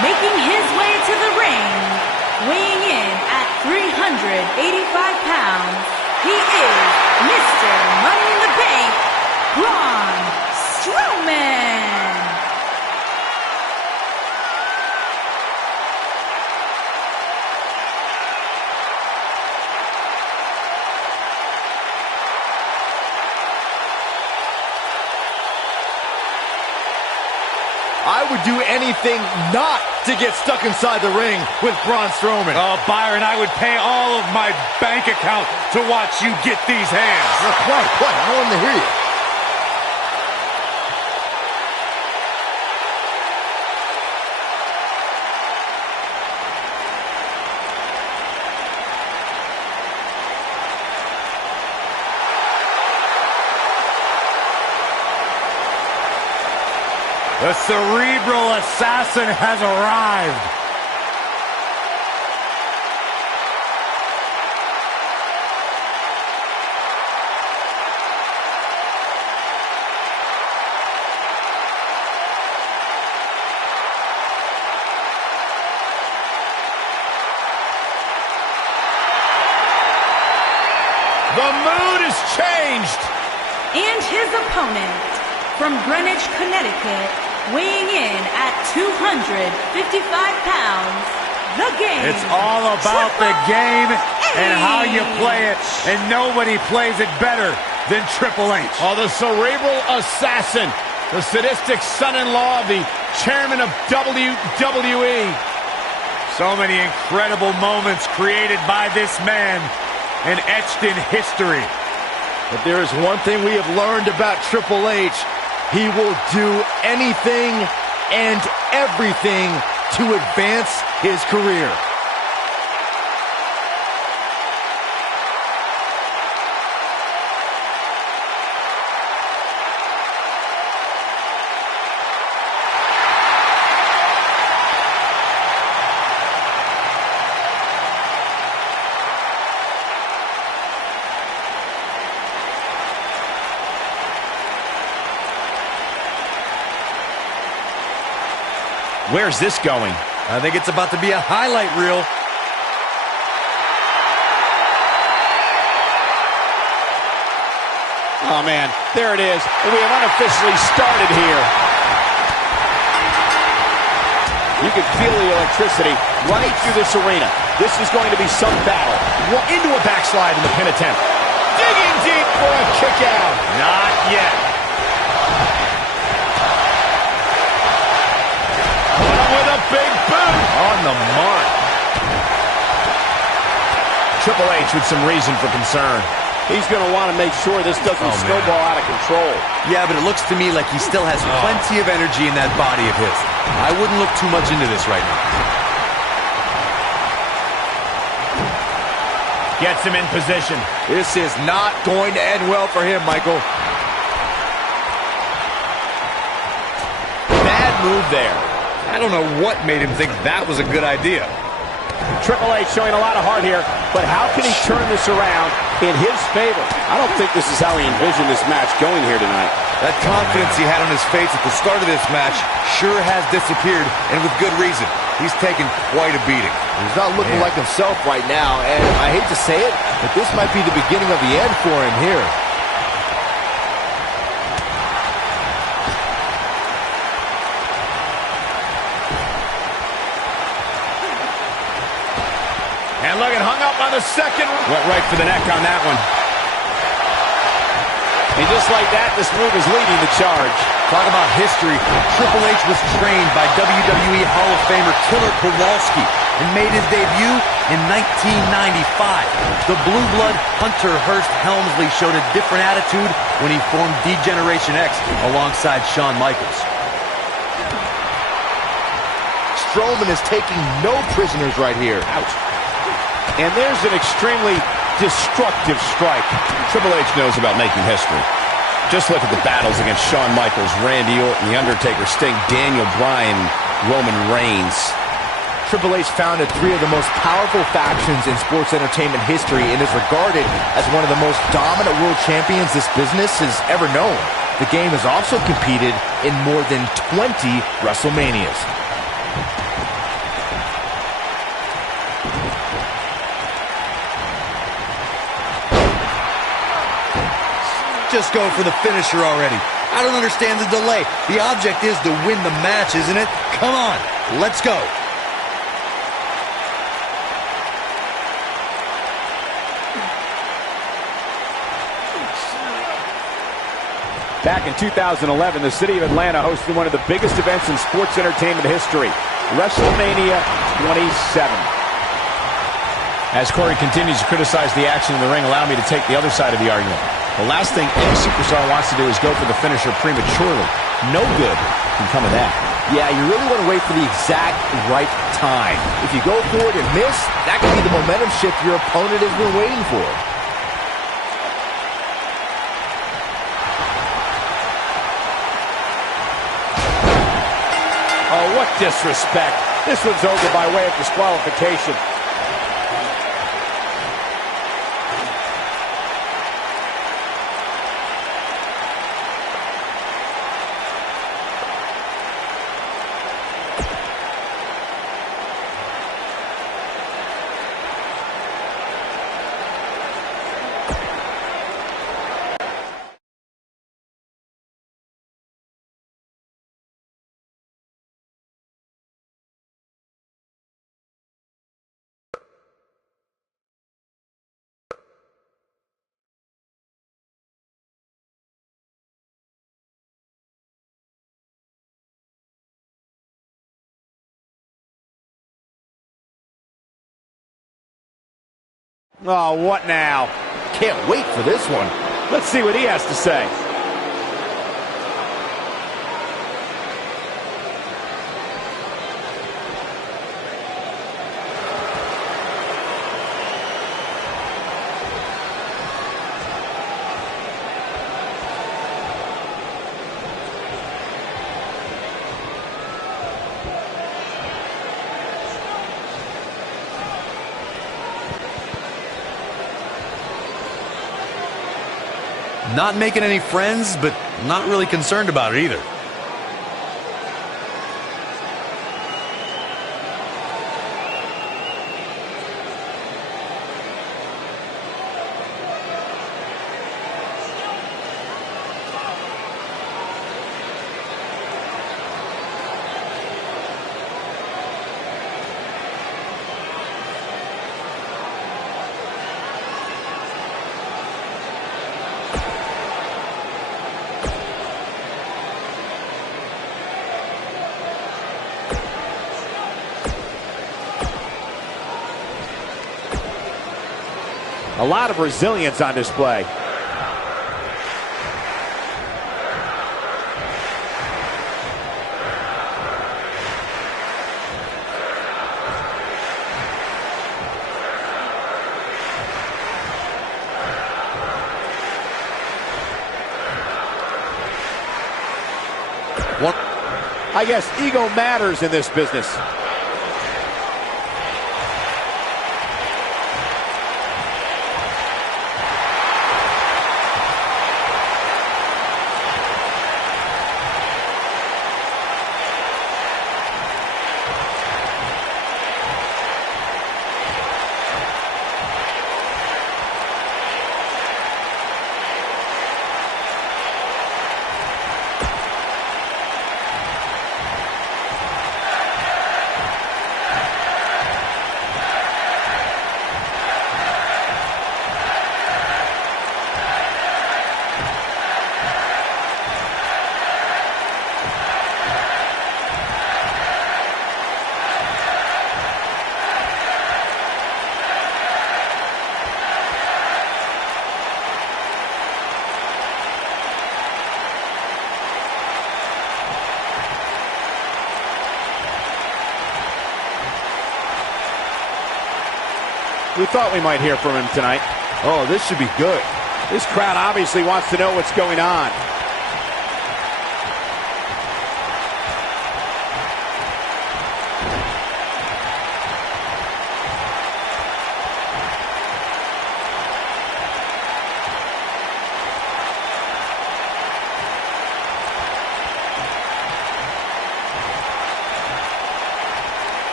Making his way to the ring, weighing in at 385 pounds, he is Mr. Money in the Bank, Braun Strowman. I would do anything not to get stuck inside the ring with Braun Strowman. Oh, Byron, I would pay all of my bank account to watch you get these hands. What? I don't want to hear you. The cerebral assassin has arrived. The mood has changed. And his opponent from Greenwich, Connecticut, weighing in at 255 pounds, the game. It's all about the game and how you play it, and nobody plays it better than Triple H. Oh, the cerebral assassin, the sadistic son-in-law of the chairman of WWE. So many incredible moments created by this man and etched in history. But there is one thing we have learned about Triple H. He will do anything and everything to advance his career. Where's this going? I think it's about to be a highlight reel. Oh, man, there it is. And we have unofficially started here. You can feel the electricity right through this arena. This is going to be some battle. Into a backslide in the pin attempt. Digging deep for a kick out. Not yet. With a big boot. On the mark. Triple H with some reason for concern. He's going to want to make sure this doesn't snowball out of control. Yeah, but it looks to me like he still has plenty of energy in that body of his. I wouldn't look too much into this right now. Gets him in position. This is not going to end well for him, Michael. Bad move there. I don't know what made him think that was a good idea. Triple H showing a lot of heart here, but how can he turn this around in his favor? I don't think this is how he envisioned this match going here tonight. That confidence he had on his face at the start of this match sure has disappeared, and with good reason. He's taken quite a beating. He's not looking like himself right now, and I hate to say it, but this might be the beginning of the end for him here. And look, it hung up on the second. Went right for the neck on that one. And just like that, this move is leading the charge. Talk about history. Triple H was trained by WWE Hall of Famer Killer Kowalski and made his debut in 1995. The Blue Blood Hunter Hearst Helmsley showed a different attitude when he formed D-Generation X alongside Shawn Michaels. Strowman is taking no prisoners right here. Ouch. And there's an extremely destructive strike. Triple H knows about making history. Just look at the battles against Shawn Michaels, Randy Orton, The Undertaker, Sting, Daniel Bryan, Roman Reigns. Triple H founded three of the most powerful factions in sports entertainment history and is regarded as one of the most dominant world champions this business has ever known. The game has also competed in more than 20 WrestleManias. Just go for the finisher already. I don't understand the delay. The object is to win the match, isn't it? Come on, let's go. Back in 2011, the city of Atlanta hosted one of the biggest events in sports entertainment history, WrestleMania 27. As Corey continues to criticize the action in the ring, allow me to take the other side of the argument. The last thing any superstar wants to do is go for the finisher prematurely. No good can come of that. Yeah, you really want to wait for the exact right time. If you go for it and miss, that could be the momentum shift your opponent has been waiting for. Oh, what disrespect. This one's over by way of disqualification. Oh, what now? Can't wait for this one. Let's see what he has to say. Not making any friends, but not really concerned about it either. A lot of resilience on display. What? I guess ego matters in this business. We thought we might hear from him tonight. Oh, this should be good. This crowd obviously wants to know what's going on.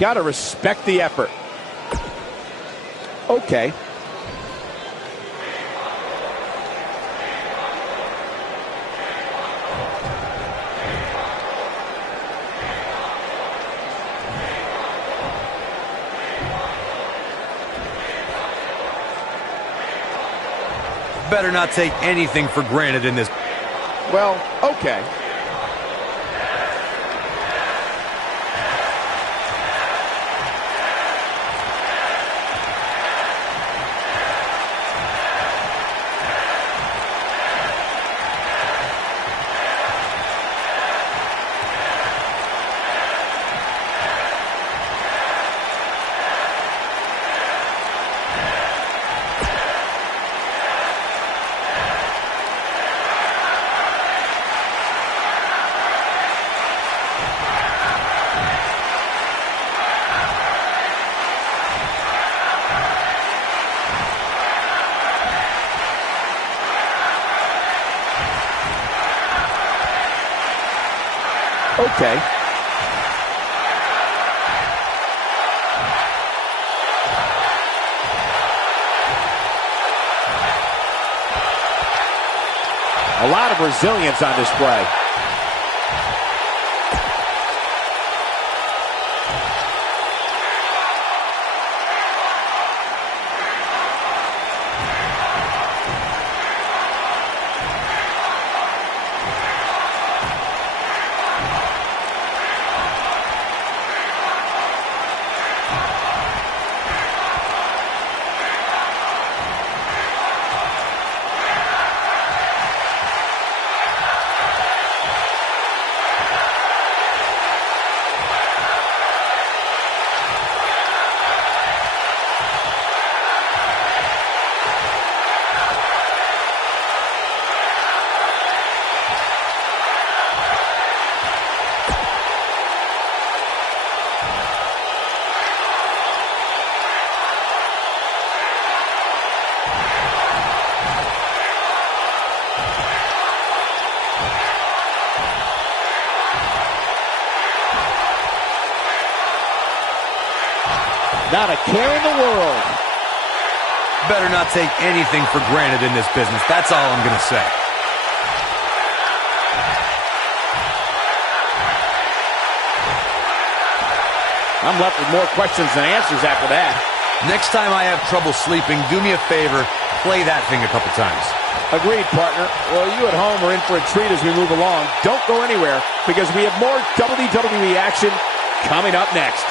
Got to respect the effort. Okay. Better not take anything for granted in this. Well, okay. Okay. A lot of resilience on display. Not a care in the world. Better not take anything for granted in this business. That's all I'm going to say. I'm left with more questions than answers after that. Next time I have trouble sleeping, do me a favor, play that thing a couple times. Agreed, partner. Well, you at home are in for a treat as we move along. Don't go anywhere, because we have more WWE action coming up next.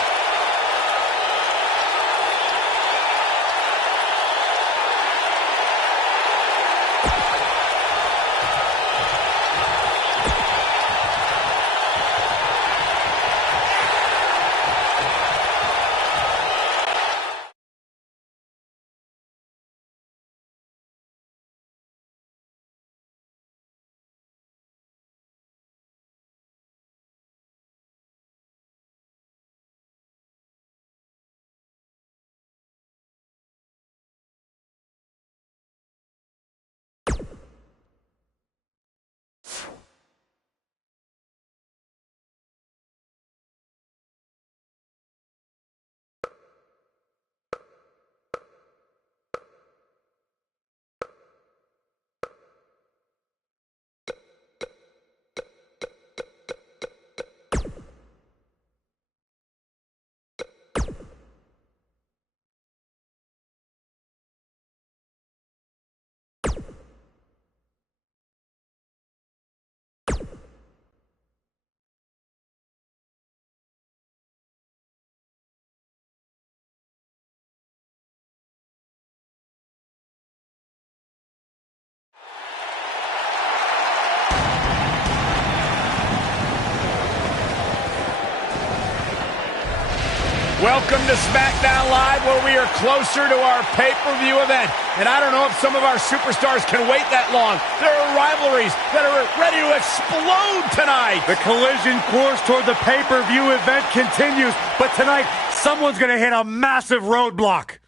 Welcome to SmackDown Live, where we are closer to our pay-per-view event. And I don't know if some of our superstars can wait that long. There are rivalries that are ready to explode tonight. The collision course toward the pay-per-view event continues, but tonight, someone's going to hit a massive roadblock.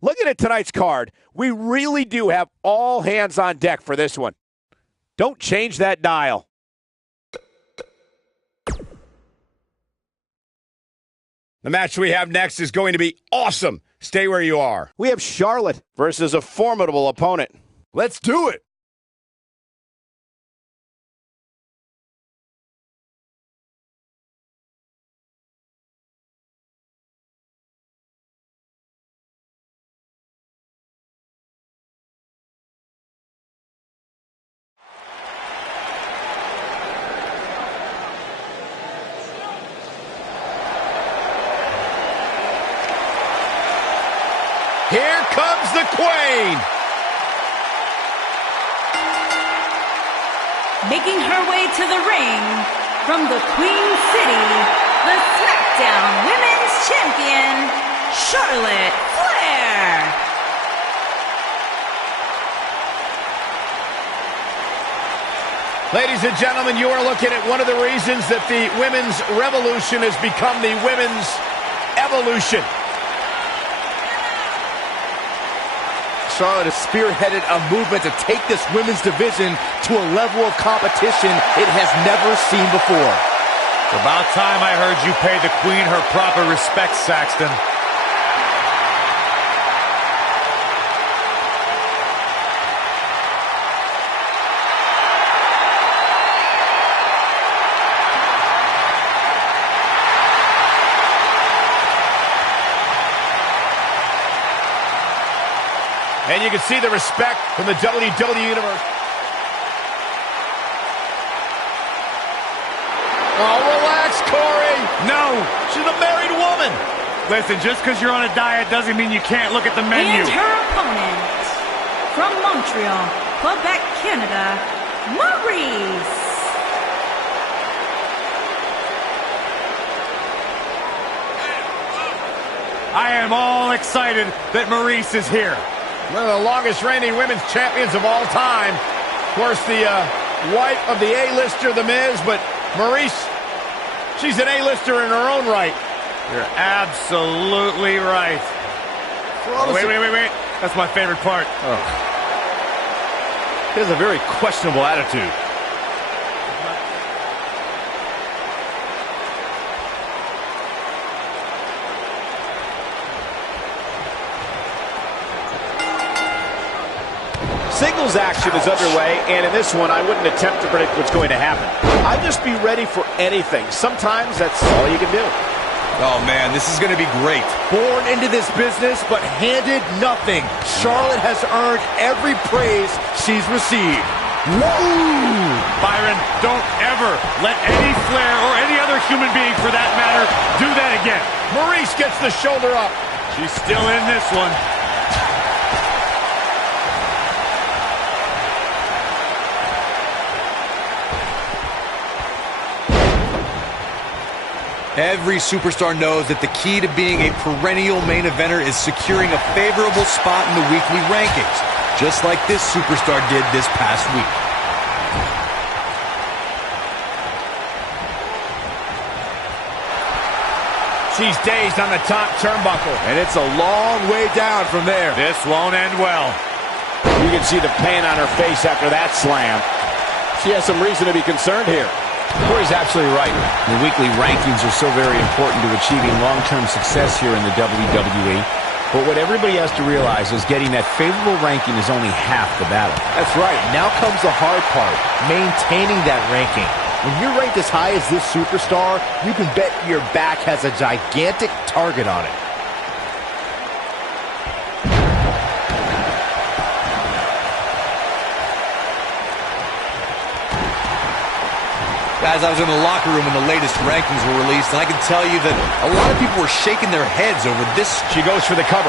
Looking at tonight's card, we really do have all hands on deck for this one. Don't change that dial. The match we have next is going to be awesome. Stay where you are. We have Charlotte versus a formidable opponent. Let's do it. Here comes the Queen. Making her way to the ring from the Queen City, the SmackDown Women's Champion, Charlotte Flair. Ladies and gentlemen, you are looking at one of the reasons that the women's revolution has become the women's evolution. Charlotte has spearheaded a movement to take this women's division to a level of competition it has never seen before. It's about time I heard you pay the Queen her proper respect, Saxton. And you can see the respect from the WWE Universe. Oh, relax, Corey. No! She's a married woman. Listen, just because you're on a diet doesn't mean you can't look at the menu. And her opponent, from Montreal, Quebec, Canada, Maurice. I am all excited that Maurice is here. One of the longest reigning women's champions of all time. Of course, the wife of the A-lister, The Miz, but Maurice, she's an A-lister in her own right. You're absolutely right. Oh, wait. That's my favorite part. Oh. He has a very questionable attitude. Singles action is underway, and in this one, I wouldn't attempt to predict what's going to happen. I'd just be ready for anything. Sometimes that's all you can do. Oh, man, this is going to be great. Born into this business, but handed nothing. Charlotte has earned every praise she's received. Woo! Byron, don't ever let any Flair or any other human being, for that matter, do that again. Maurice gets the shoulder up. She's still in this one. Every superstar knows that the key to being a perennial main eventer is securing a favorable spot in the weekly rankings, just like this superstar did this past week. She's dazed on the top turnbuckle. And it's a long way down from there. This won't end well. You can see the pain on her face after that slam. She has some reason to be concerned here. Corey's absolutely right. The weekly rankings are so very important to achieving long-term success here in the WWE. But what everybody has to realize is getting that favorable ranking is only half the battle. That's right. Now comes the hard part, maintaining that ranking. When you're ranked as high as this superstar, you can bet your back has a gigantic target on it. Guys, I was in the locker room when the latest rankings were released, and I can tell you that a lot of people were shaking their heads over this. She goes for the cover.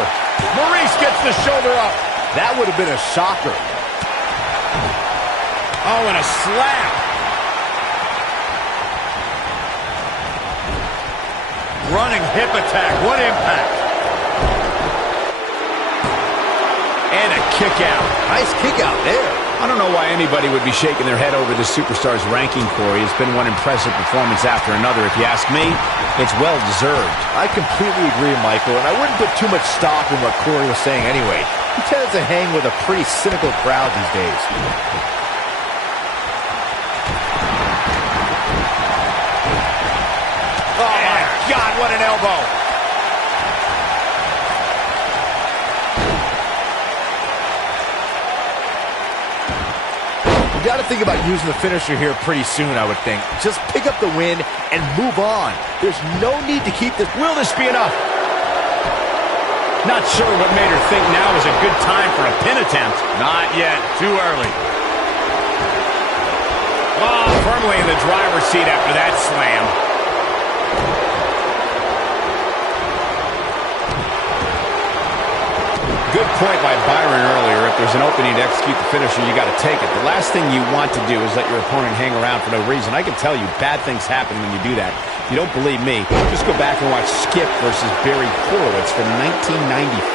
Maurice gets the shoulder up. That would have been a shocker. Oh, and a slap. running hip attack. What impact. And a kick out. Nice kick out there. I don't know why anybody would be shaking their head over this superstar's ranking, Corey. It's been one impressive performance after another. If you ask me, it's well-deserved. I completely agree, Michael, and I wouldn't put too much stock in what Corey was saying anyway. He tends to hang with a pretty cynical crowd these days. Oh, my God, what an elbow. You got to think about using the finisher here pretty soon, I would think. Just pick up the win and move on. There's no need to keep this. Will this be enough? Not sure what made her think now is a good time for a pin attempt. Not yet. Too early. Oh, firmly in the driver's seat after that slam. Good point by Byron earlier. If there's an opening to execute the finisher, you got to take it. The last thing you want to do is let your opponent hang around for no reason. I can tell you bad things happen when you do that. If you don't believe me, just go back and watch Skip versus Barry Horowitz from 1995.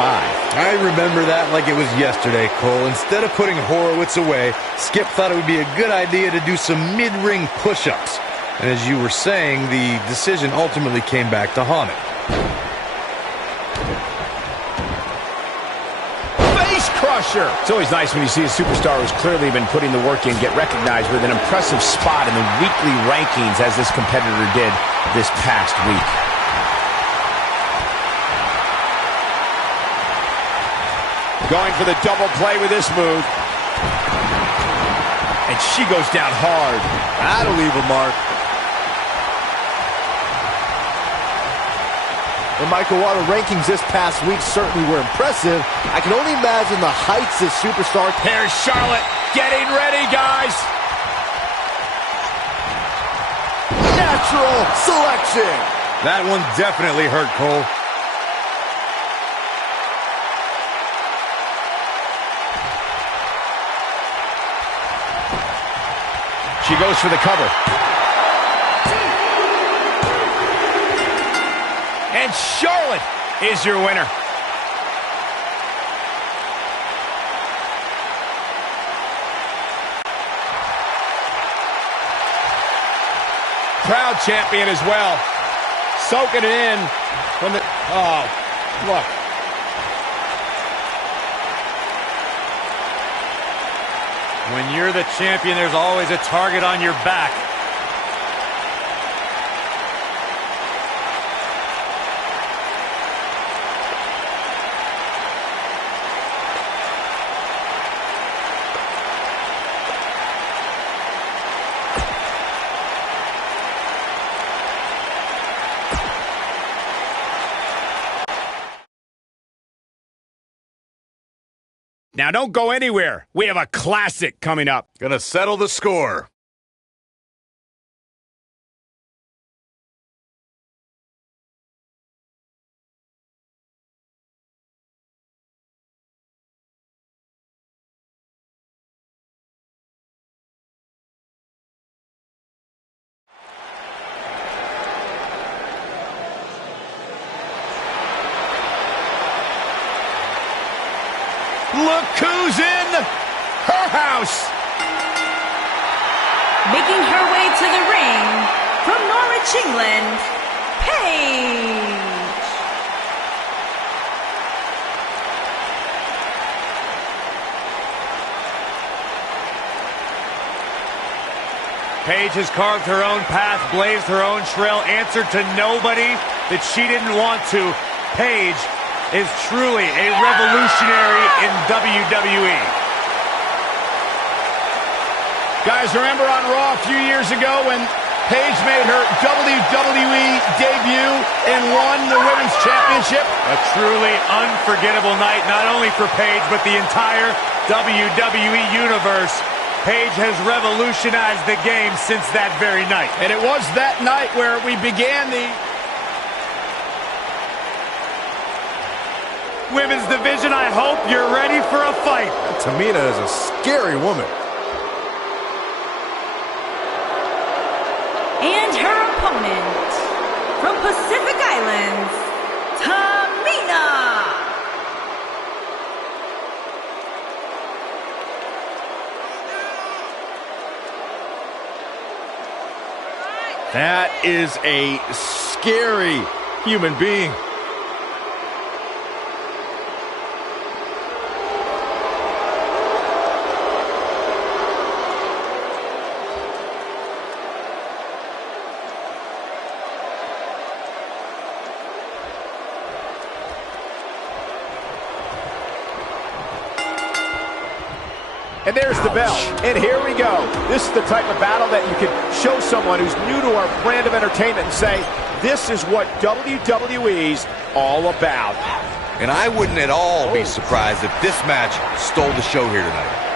I remember that like it was yesterday, Cole. Instead of putting Horowitz away, Skip thought it would be a good idea to do some mid-ring push-ups. And as you were saying, the decision ultimately came back to haunt him. Crusher. It's always nice when you see a superstar who's clearly been putting the work in get recognized with an impressive spot in the weekly rankings as this competitor did this past week. Going for the double play with this move. And she goes down hard. That'll leave a mark. And Michael, while the rankings this past week certainly were impressive, I can only imagine the heights this superstar. Here's Charlotte getting ready, guys. Natural selection. That one definitely hurt, Cole. She goes for the cover. And Charlotte is your winner. Crowd champion as well. Soaking it in from the... Oh, look. When you're the champion, there's always a target on your back. Now don't go anywhere. We have a classic coming up. Gonna settle the score. Look who's in her house. Making her way to the ring from Norwich, England, Paige. Paige has carved her own path, blazed her own trail, answered to nobody that she didn't want to. Paige is truly a revolutionary in WWE. Guys, remember on Raw a few years ago when Paige made her WWE debut and won the Women's Championship? A truly unforgettable night, not only for Paige, but the entire WWE Universe. Paige has revolutionized the game since that very night. And it was that night where we began the Women's division. I hope you're ready for a fight. Tamina is a scary woman. And her opponent, from Pacific Island, That is a scary human being. And there's the bell. And here we go. This is the type of battle that you can show someone who's new to our brand of entertainment and say, this is what WWE's all about. And I wouldn't at all be surprised if this match stole the show here tonight.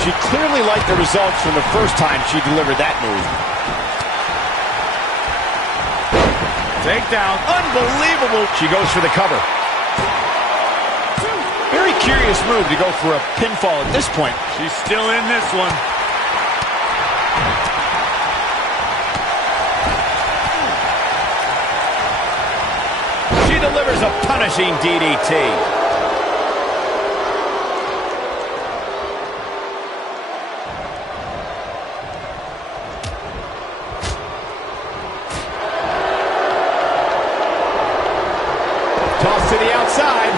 She clearly liked the results from the first time she delivered that move. Takedown, unbelievable. She goes for the cover. Very curious move to go for a pinfall at this point. She's still in this one. She delivers a punishing DDT. Toss to the outside.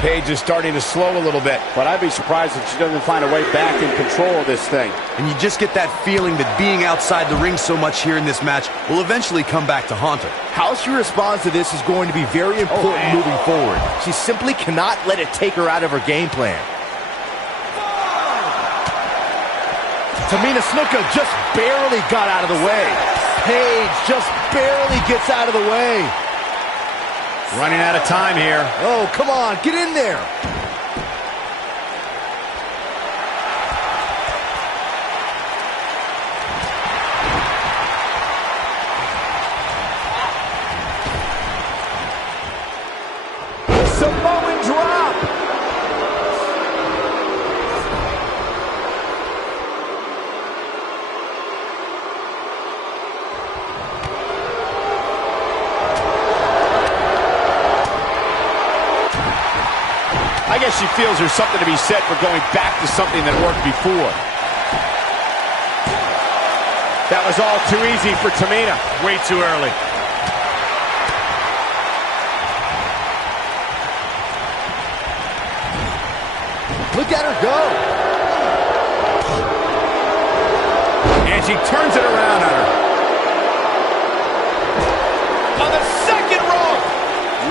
Paige is starting to slow a little bit. But I'd be surprised if she doesn't find a way back in control of this thing. And you just get that feeling that being outside the ring so much here in this match will eventually come back to haunt her. How she responds to this is going to be very important moving forward. She simply cannot let it take her out of her game plan. Tamina Snuka just barely got out of the way. Paige just barely gets out of the way. Running out of time here. Oh, come on, get in there. Samoan drop. I guess she feels there's something to be said for going back to something that worked before. That was all too easy for Tamina. Way too early. Look at her go. And she turns it around on her. On the second rope.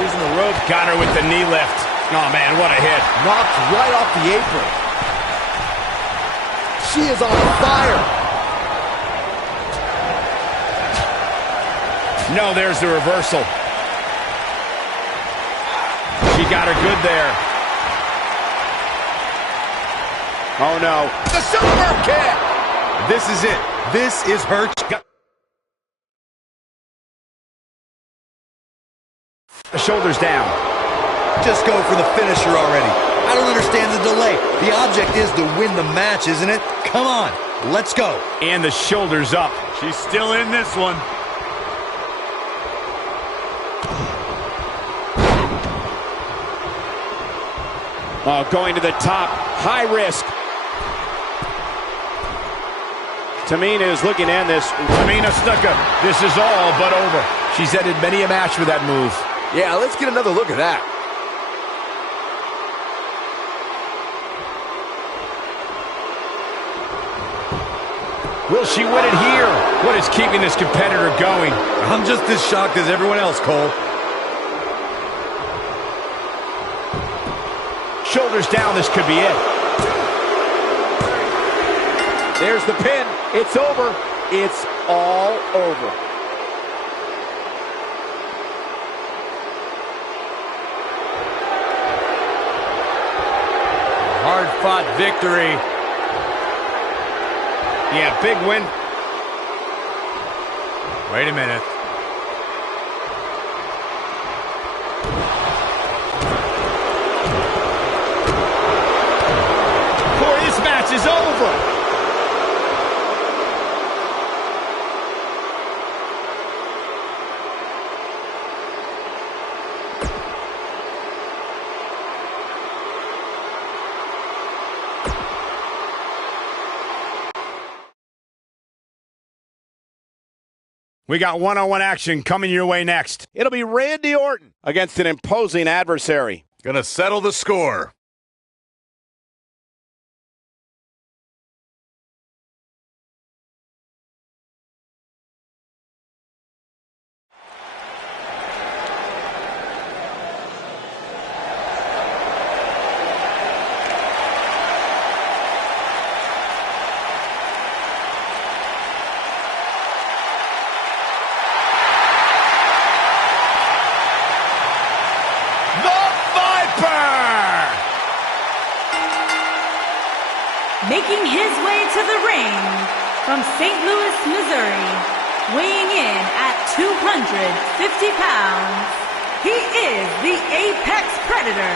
Using the rope. Got her with the knee lift. Oh, man, what a hit. Knocked right off the apron. She is on fire. No, there's the reversal. She got her good there. Oh, no. The super kick. This is it. This is her. The shoulders down. Just go for the finisher already. I don't understand the delay. The object is to win the match, isn't it? Come on, let's go. And the shoulders up. She's still in this one. Oh, going to the top. High risk. Tamina is looking to end this. Tamina Snuka, this is all but over. She's ended many a match with that move. Yeah, let's get another look at that. Will she win it here? What is keeping this competitor going? I'm just as shocked as everyone else, Cole. Shoulders down, this could be it. There's the pin. It's over. It's all over. Hard-fought victory. Yeah, big win. Wait a minute. We got one-on-one action coming your way next. It'll be Randy Orton against an imposing adversary. Gonna settle the score. Making his way to the ring from St. Louis, Missouri, weighing in at 250 pounds, he is the Apex Predator,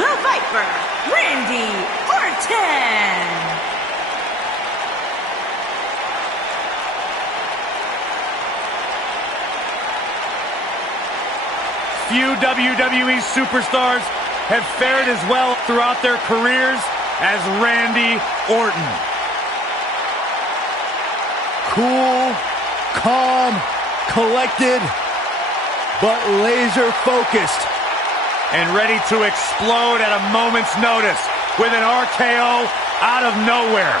the Viper, Randy Orton. Few WWE superstars have fared as well throughout their careers as Randy Orton. Cool, calm, collected, but laser focused. And ready to explode at a moment's notice with an RKO out of nowhere.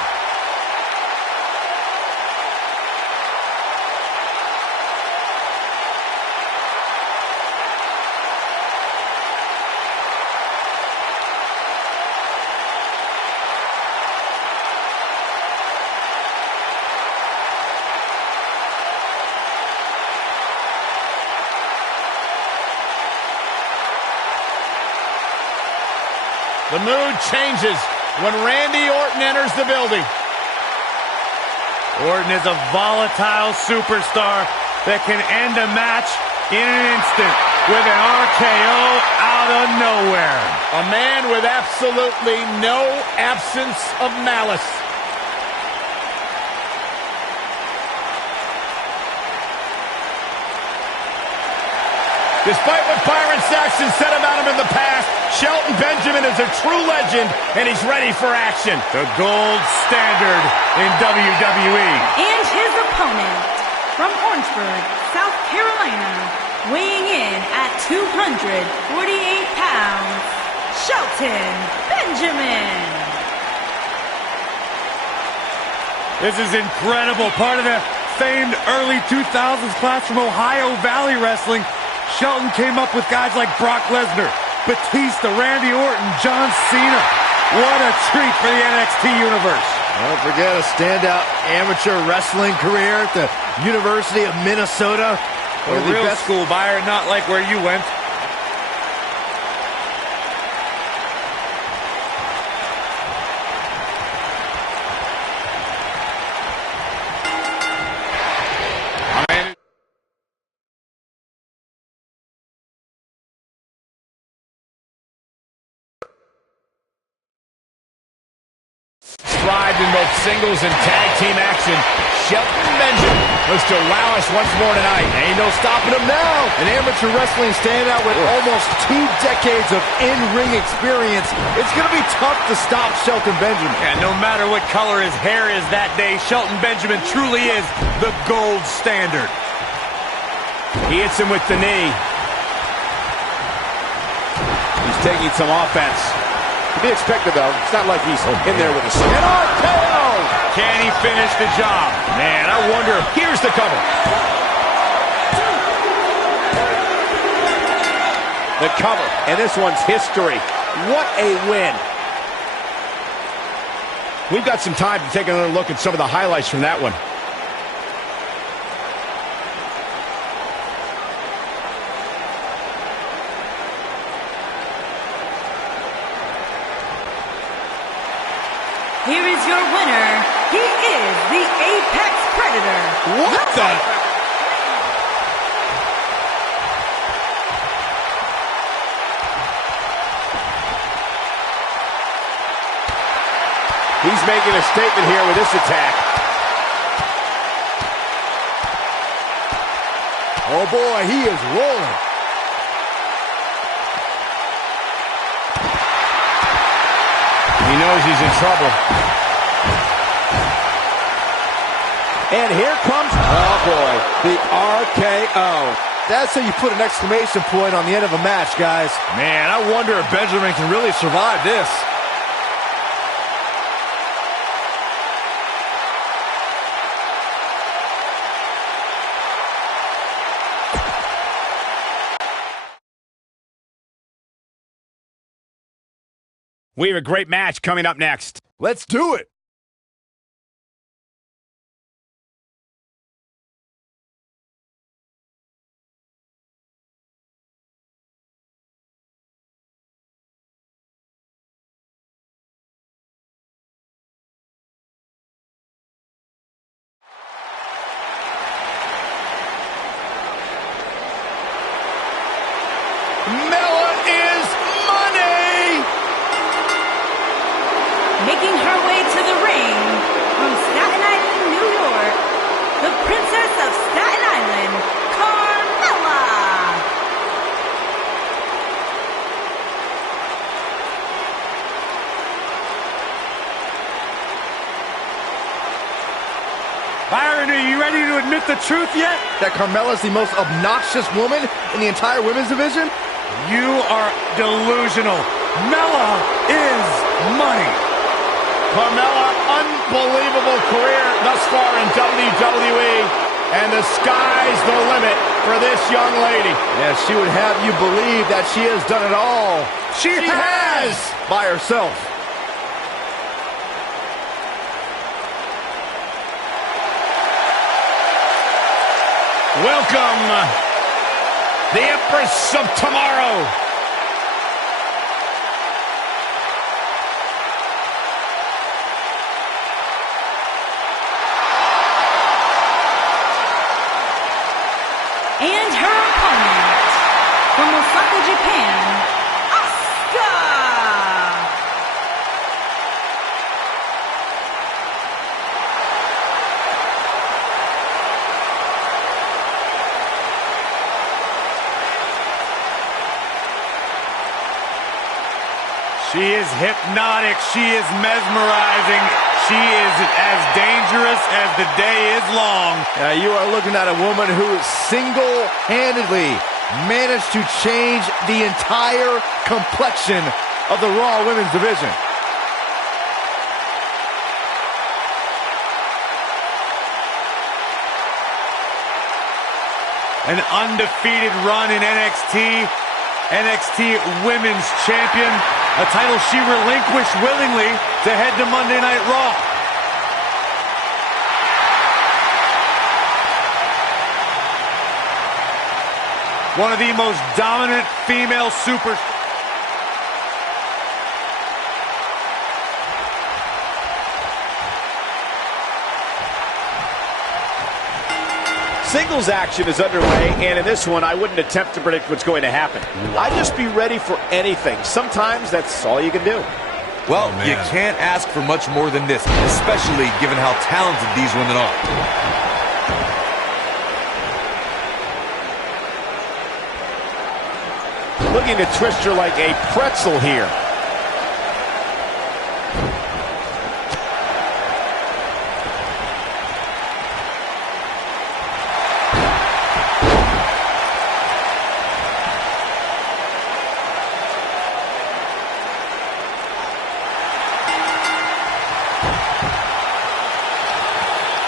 The mood changes when Randy Orton enters the building. Orton is a volatile superstar that can end a match in an instant with an RKO out of nowhere. A man with absolutely no absence of malice. Despite what Byron Saxton said about him in the past, Shelton Benjamin is a true legend, and he's ready for action. The gold standard in WWE. And his opponent from Orangeburg, South Carolina, weighing in at 248 pounds, Shelton Benjamin. This is incredible. Part of the famed early 2000s class from Ohio Valley Wrestling. Shelton came up with guys like Brock Lesnar, Batista, Randy Orton, John Cena. What a treat for the NXT universe. Don't forget a standout amateur wrestling career at the University of Minnesota. A real school, Byron, not like where you went. Thrived in both singles and tag team action. Shelton Benjamin looks to wow us once more tonight. Ain't no stopping him now. An amateur wrestling standout with almost 2 decades of in-ring experience. It's going to be tough to stop Shelton Benjamin. And no matter what color his hair is that day, Shelton Benjamin truly is the gold standard. He hits him with the knee. He's taking some offense. To be expected, though. It's not like he's in there with a sword. An RKO! Can he finish the job? Man, I wonder. Here's the cover. The cover, and this one's history. What a win. We've got some time to take another look at some of the highlights from that one. Here is your winner. He is the Apex Predator. What the? He's making a statement here with this attack. Oh boy, he is rolling. He knows he's in trouble. And here comes, oh boy, the RKO. That's how you put an exclamation point on the end of a match, guys. Man, I wonder if Benjamin can really survive this. We have a great match coming up next. Let's do it. Making her way to the ring from Staten Island, New York, the Princess of Staten Island, Carmella. Byron, are you ready to admit the truth yet? That Carmella's the most obnoxious woman in the entire women's division? You are delusional. Mella is money. Carmella, unbelievable career thus far in WWE, and the sky's the limit for this young lady. Yeah, she would have you believe that she has done it all. She has! By herself. Welcome, the Empress of Tomorrow. And her opponent, from Osaka, Japan, Asuka! She is hypnotic. She is mesmerizing. She is as dangerous as the day is long. You are looking at a woman who single-handedly managed to change the entire complexion of the Raw Women's division. An undefeated run in NXT. NXT Women's Champion, a title she relinquished willingly to head to Monday Night Raw. One of the most dominant female superstars. Singles action is underway, and in this one, I wouldn't attempt to predict what's going to happen. I'd just be ready for anything. Sometimes that's all you can do. Well, you can't ask for much more than this, especially given how talented these women are. Looking to twist her like a pretzel here.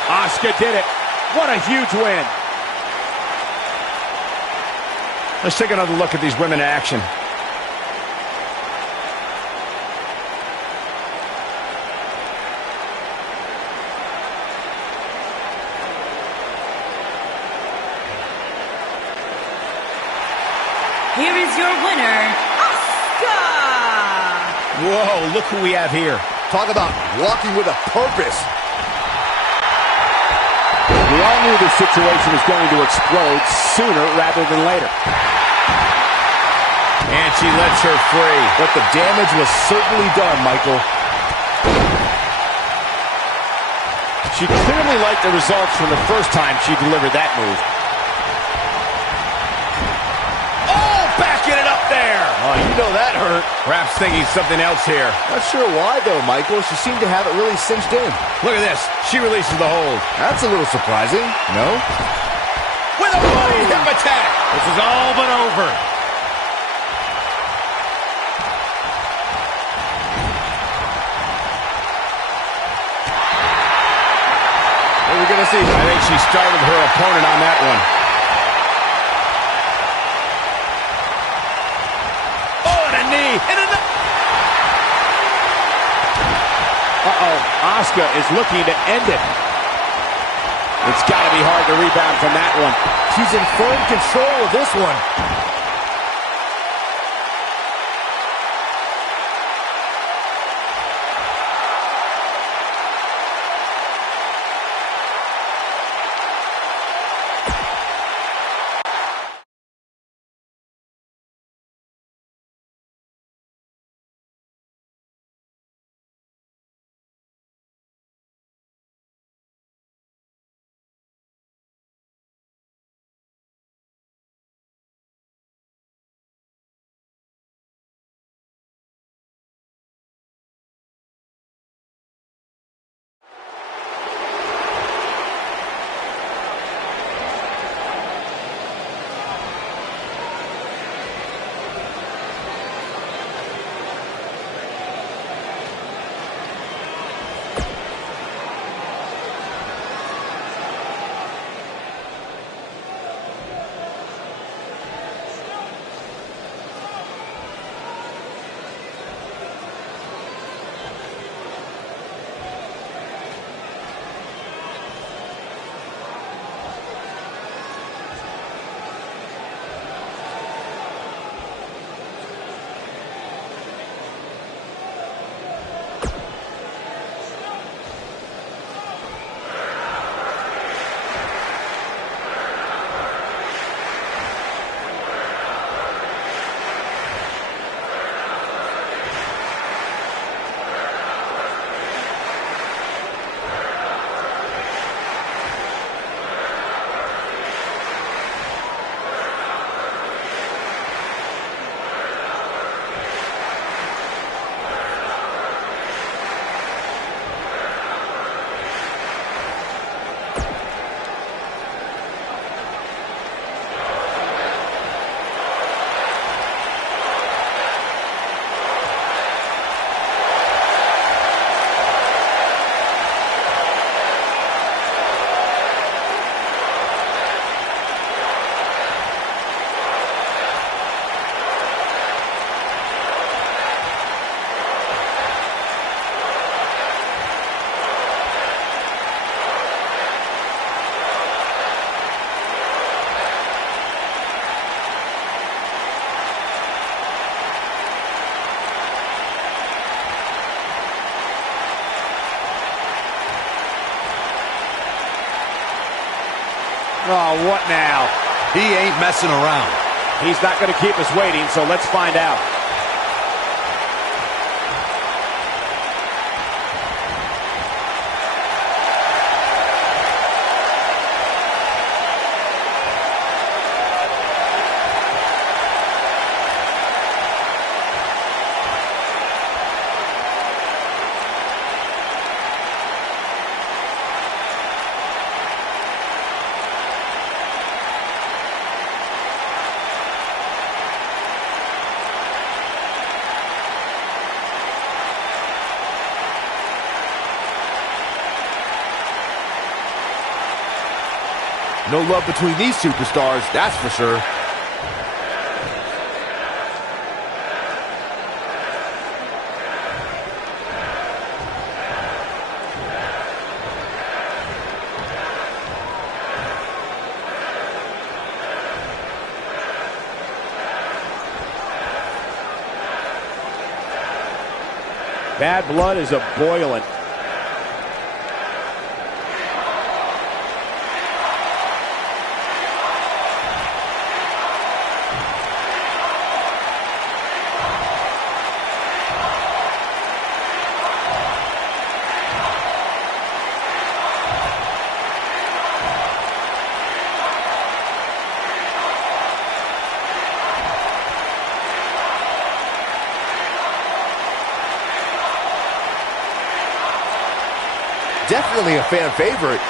Asuka did it. What a huge win. Let's take another look at these women in action. Here is your winner, Asuka! Whoa, look who we have here. Talk about walking with a purpose. We all knew this situation was going to explode sooner rather than later. And she lets her free. But the damage was certainly done, Michael. She clearly liked the results from the first time she delivered that move. Oh, backing it up there. there. Oh, you know that hurt. Perhaps thinking something else here. Not sure why, though, Michael. She seemed to have it really cinched in. Look at this. She releases the hold. That's a little surprising, no? With a body hip attack. This is all but over. What are we going to see? I think she started her opponent on that one. Oh, and a knee. And a... Uh-oh. Asuka is looking to end it. It's got to be hard to rebound from that one. She's in firm control of this one. Oh, what now? He ain't messing around. He's not going to keep us waiting, so let's find out. No love between these superstars, that's for sure. Bad blood is a-boiling. Definitely a fan favorite.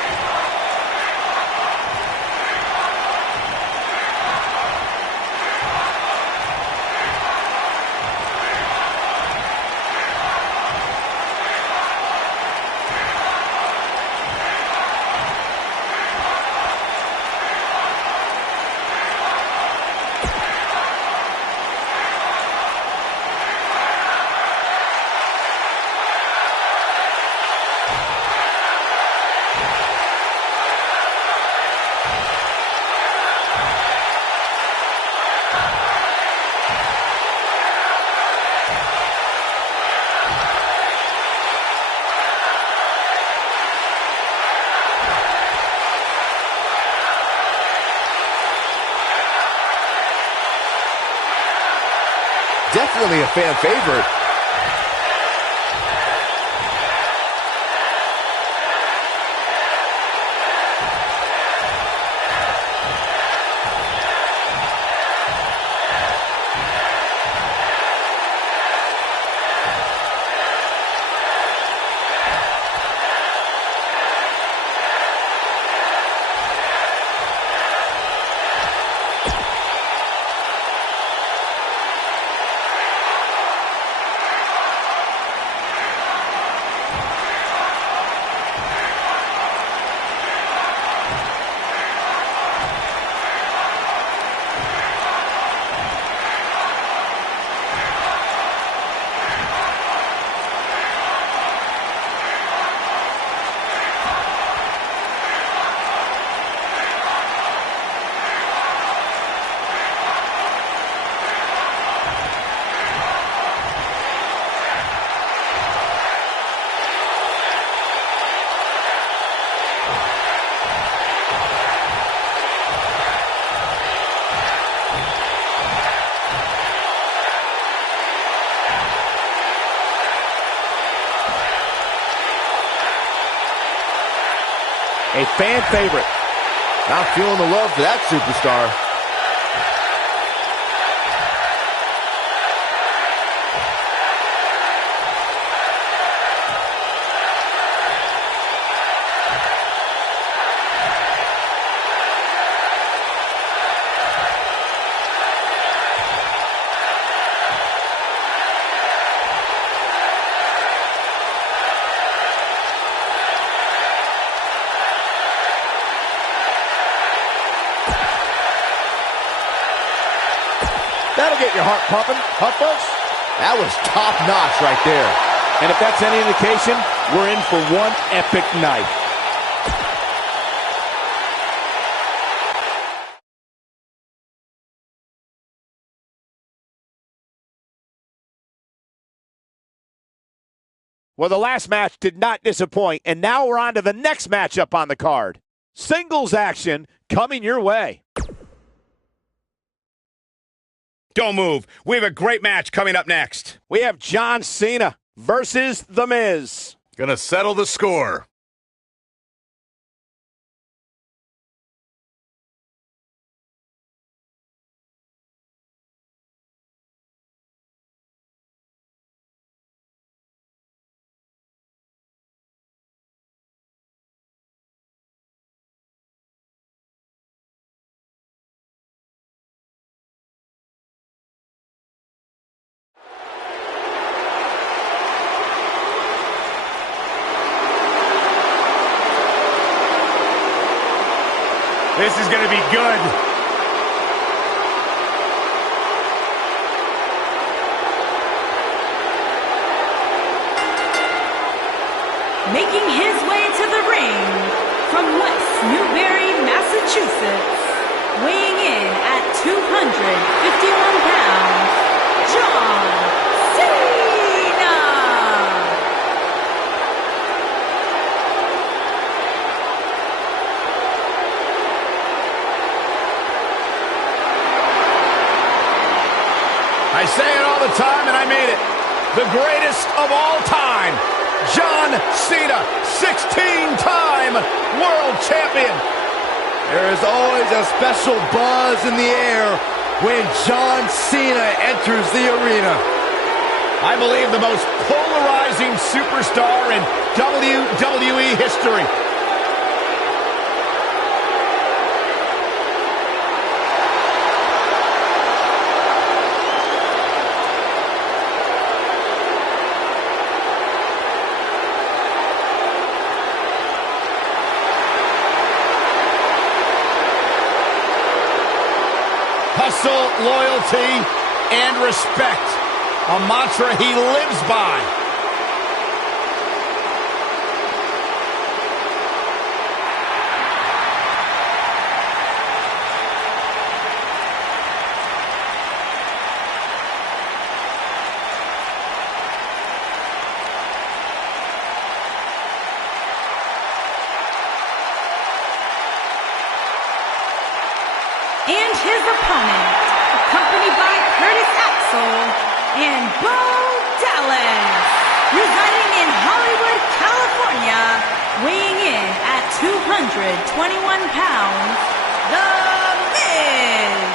Definitely a fan favorite. A fan favorite. Not feeling the love for that superstar. That'll get your heart pumping, huh, folks? That was top-notch right there. And if that's any indication, we're in for one epic night. Well, the last match did not disappoint, and now we're on to the next matchup on the card. Singles action coming your way. Don't move. We have a great match coming up next. We have John Cena versus The Miz. Gonna settle the score. This is going to be good. Making his way to the ring from West Newbury, Massachusetts, weighing in at 251 pounds, John Cena. I say it all the time, and I mean it. The greatest of all time, John Cena, 16-time world champion. There is always a special buzz in the air when John Cena enters the arena. I believe the most polarizing superstar in WWE history. Hustle, loyalty, and respect. A mantra he lives by. And his opponent, accompanied by Curtis Axel and Bo Dallas, residing in Hollywood, California, weighing in at 221 pounds, The Miz.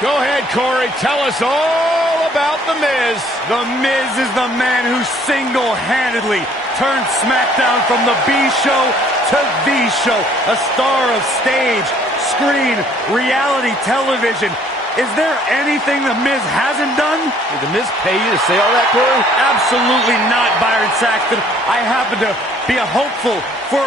Go ahead, Corey. Tell us all about The Miz. The Miz is the man who single-handedly turned SmackDown from the B show to the show. A star of stage, screen, reality television. Is there anything The Miz hasn't done? Did The Miz pay you to say all that, Corey? Absolutely not, Byron Saxton. I happen to be a hopeful for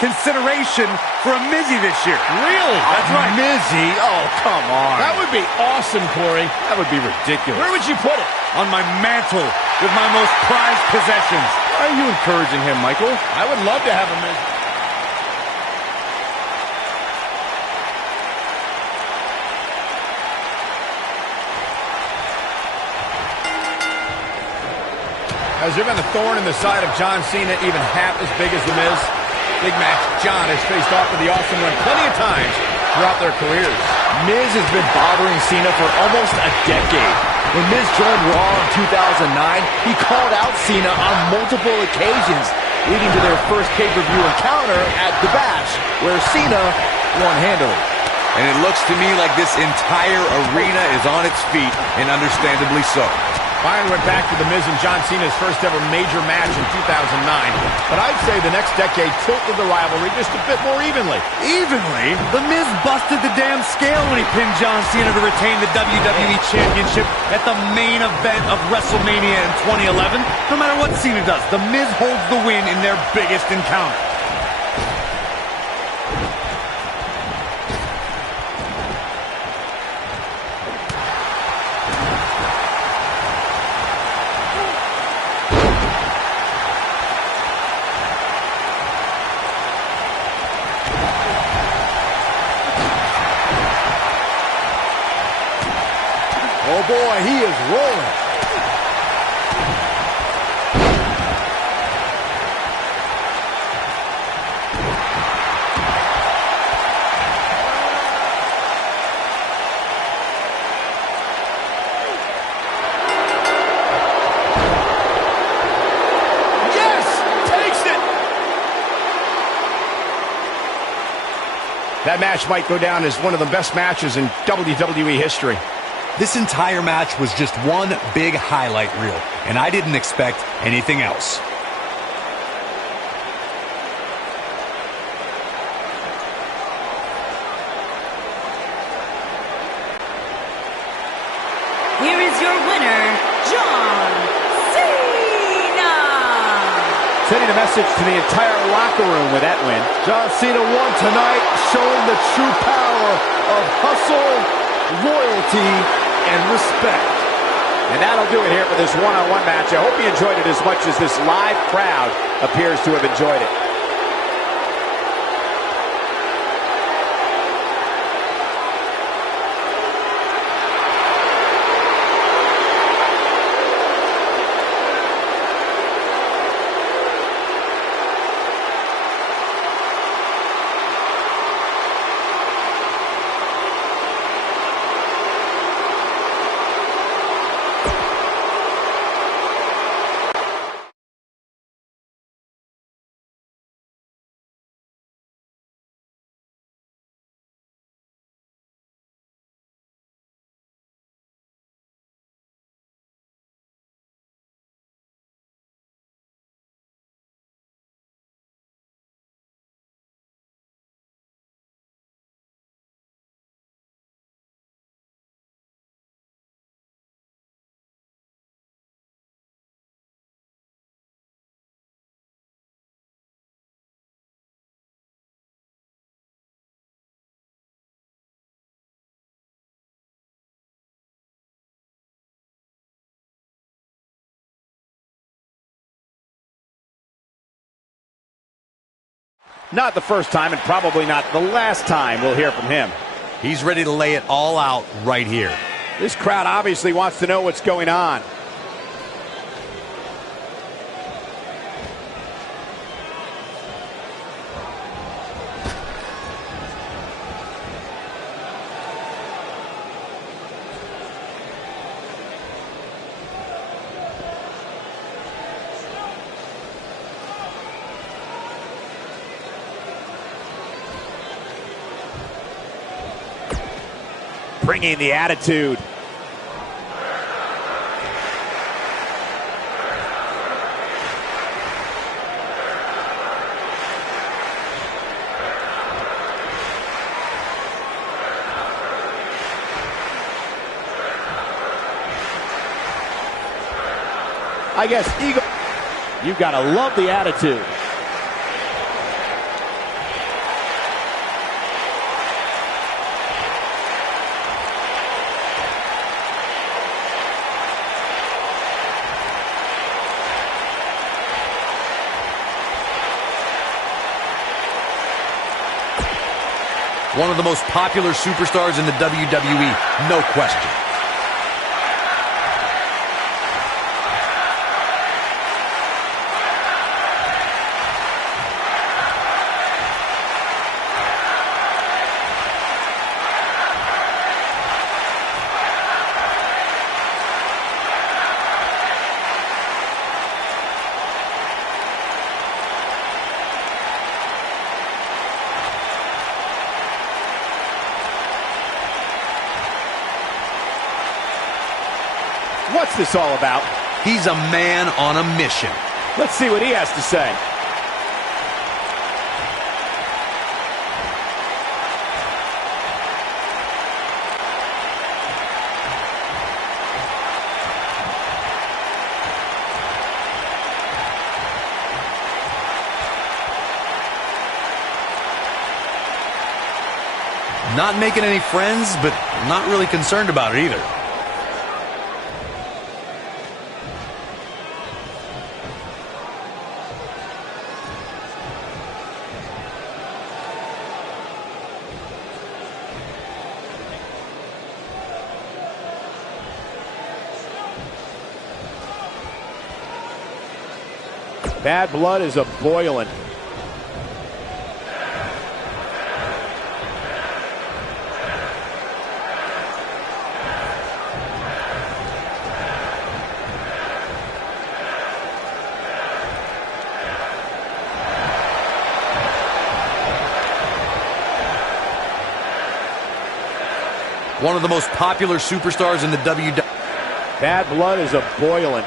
consideration for a Mizzy this year. Really? That's right. Mizzy? Oh, come on. That would be awesome, Corey. That would be ridiculous. Where would you put it? On my mantle with my most prized possessions. Why are you encouraging him, Michael? I would love to have a Miz. Has there been a thorn in the side of John Cena even half as big as The Miz? Big match. John has faced off with the Awesome One plenty of times throughout their careers. Miz has been bothering Cena for almost a decade. When Miz joined Raw in 2009, he called out Cena on multiple occasions, leading to their first pay-per-view encounter at The Bash, where Cena won handily. And it looks to me like this entire arena is on its feet, and understandably so. Byron went back to The Miz and John Cena's first ever major match in 2009. But I'd say the next decade tilted the rivalry just a bit more evenly. Evenly? The Miz busted the damn scale when he pinned John Cena to retain the WWE Championship at the main event of WrestleMania in 2011. No matter what Cena does, The Miz holds the win in their biggest encounter. Oh boy, he is rolling. Yes! Takes it! That match might go down as one of the best matches in WWE history. This entire match was just one big highlight reel, and I didn't expect anything else. Here is your winner, John Cena. Sending a message to the entire locker room with that win. John Cena won tonight, showing the true power of hustle, loyalty, and respect. And that'll do it here for this one-on-one match. I hope you enjoyed it as much as this live crowd appears to have enjoyed it. Not the first time and probably not the last time we'll hear from him. He's ready to lay it all out right here. This crowd obviously wants to know what's going on. Bringing the attitude. I guess Eagle, you've got to love the attitude. One of the most popular superstars in the WWE, no question. What's this all about? He's a man on a mission. Let's see what he has to say. Not making any friends, but not really concerned about it either. Bad blood is a-boiling. One of the most popular superstars in the WWE. Bad blood is a-boiling.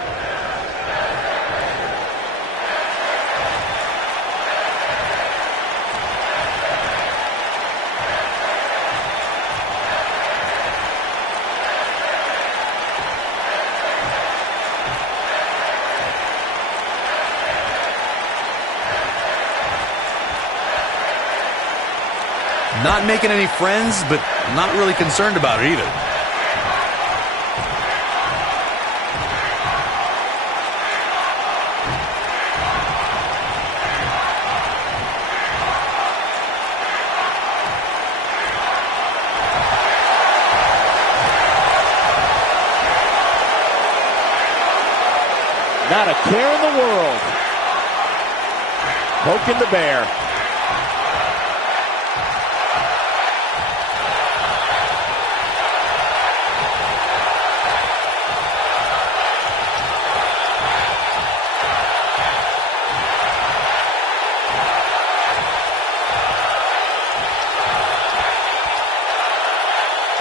Not making any friends, but not really concerned about it either. Not a care in the world. Poking the bear.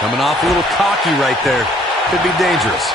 Coming off a little cocky right there. Could be dangerous.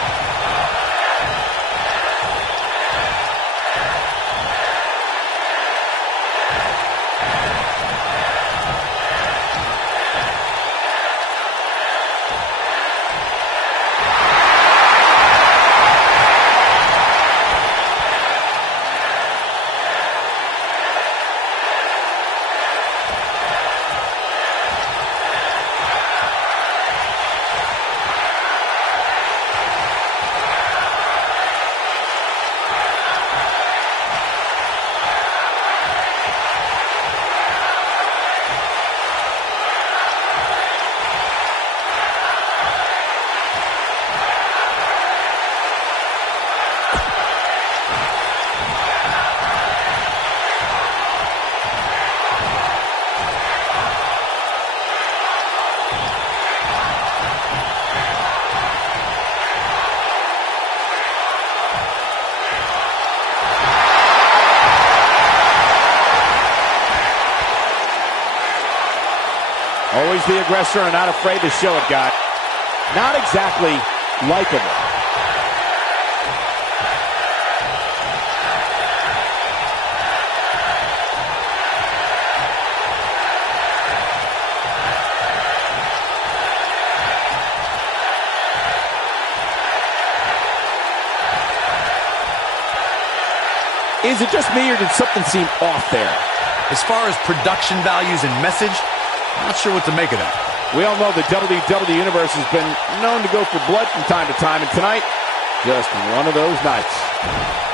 Always the aggressor and not afraid to show it, guy. Not exactly likable. Is it just me, or did something seem off there? As far as production values and message, I'm not sure what to make of that. We all know the WWE Universe has been known to go for blood from time to time, and tonight, just one of those nights.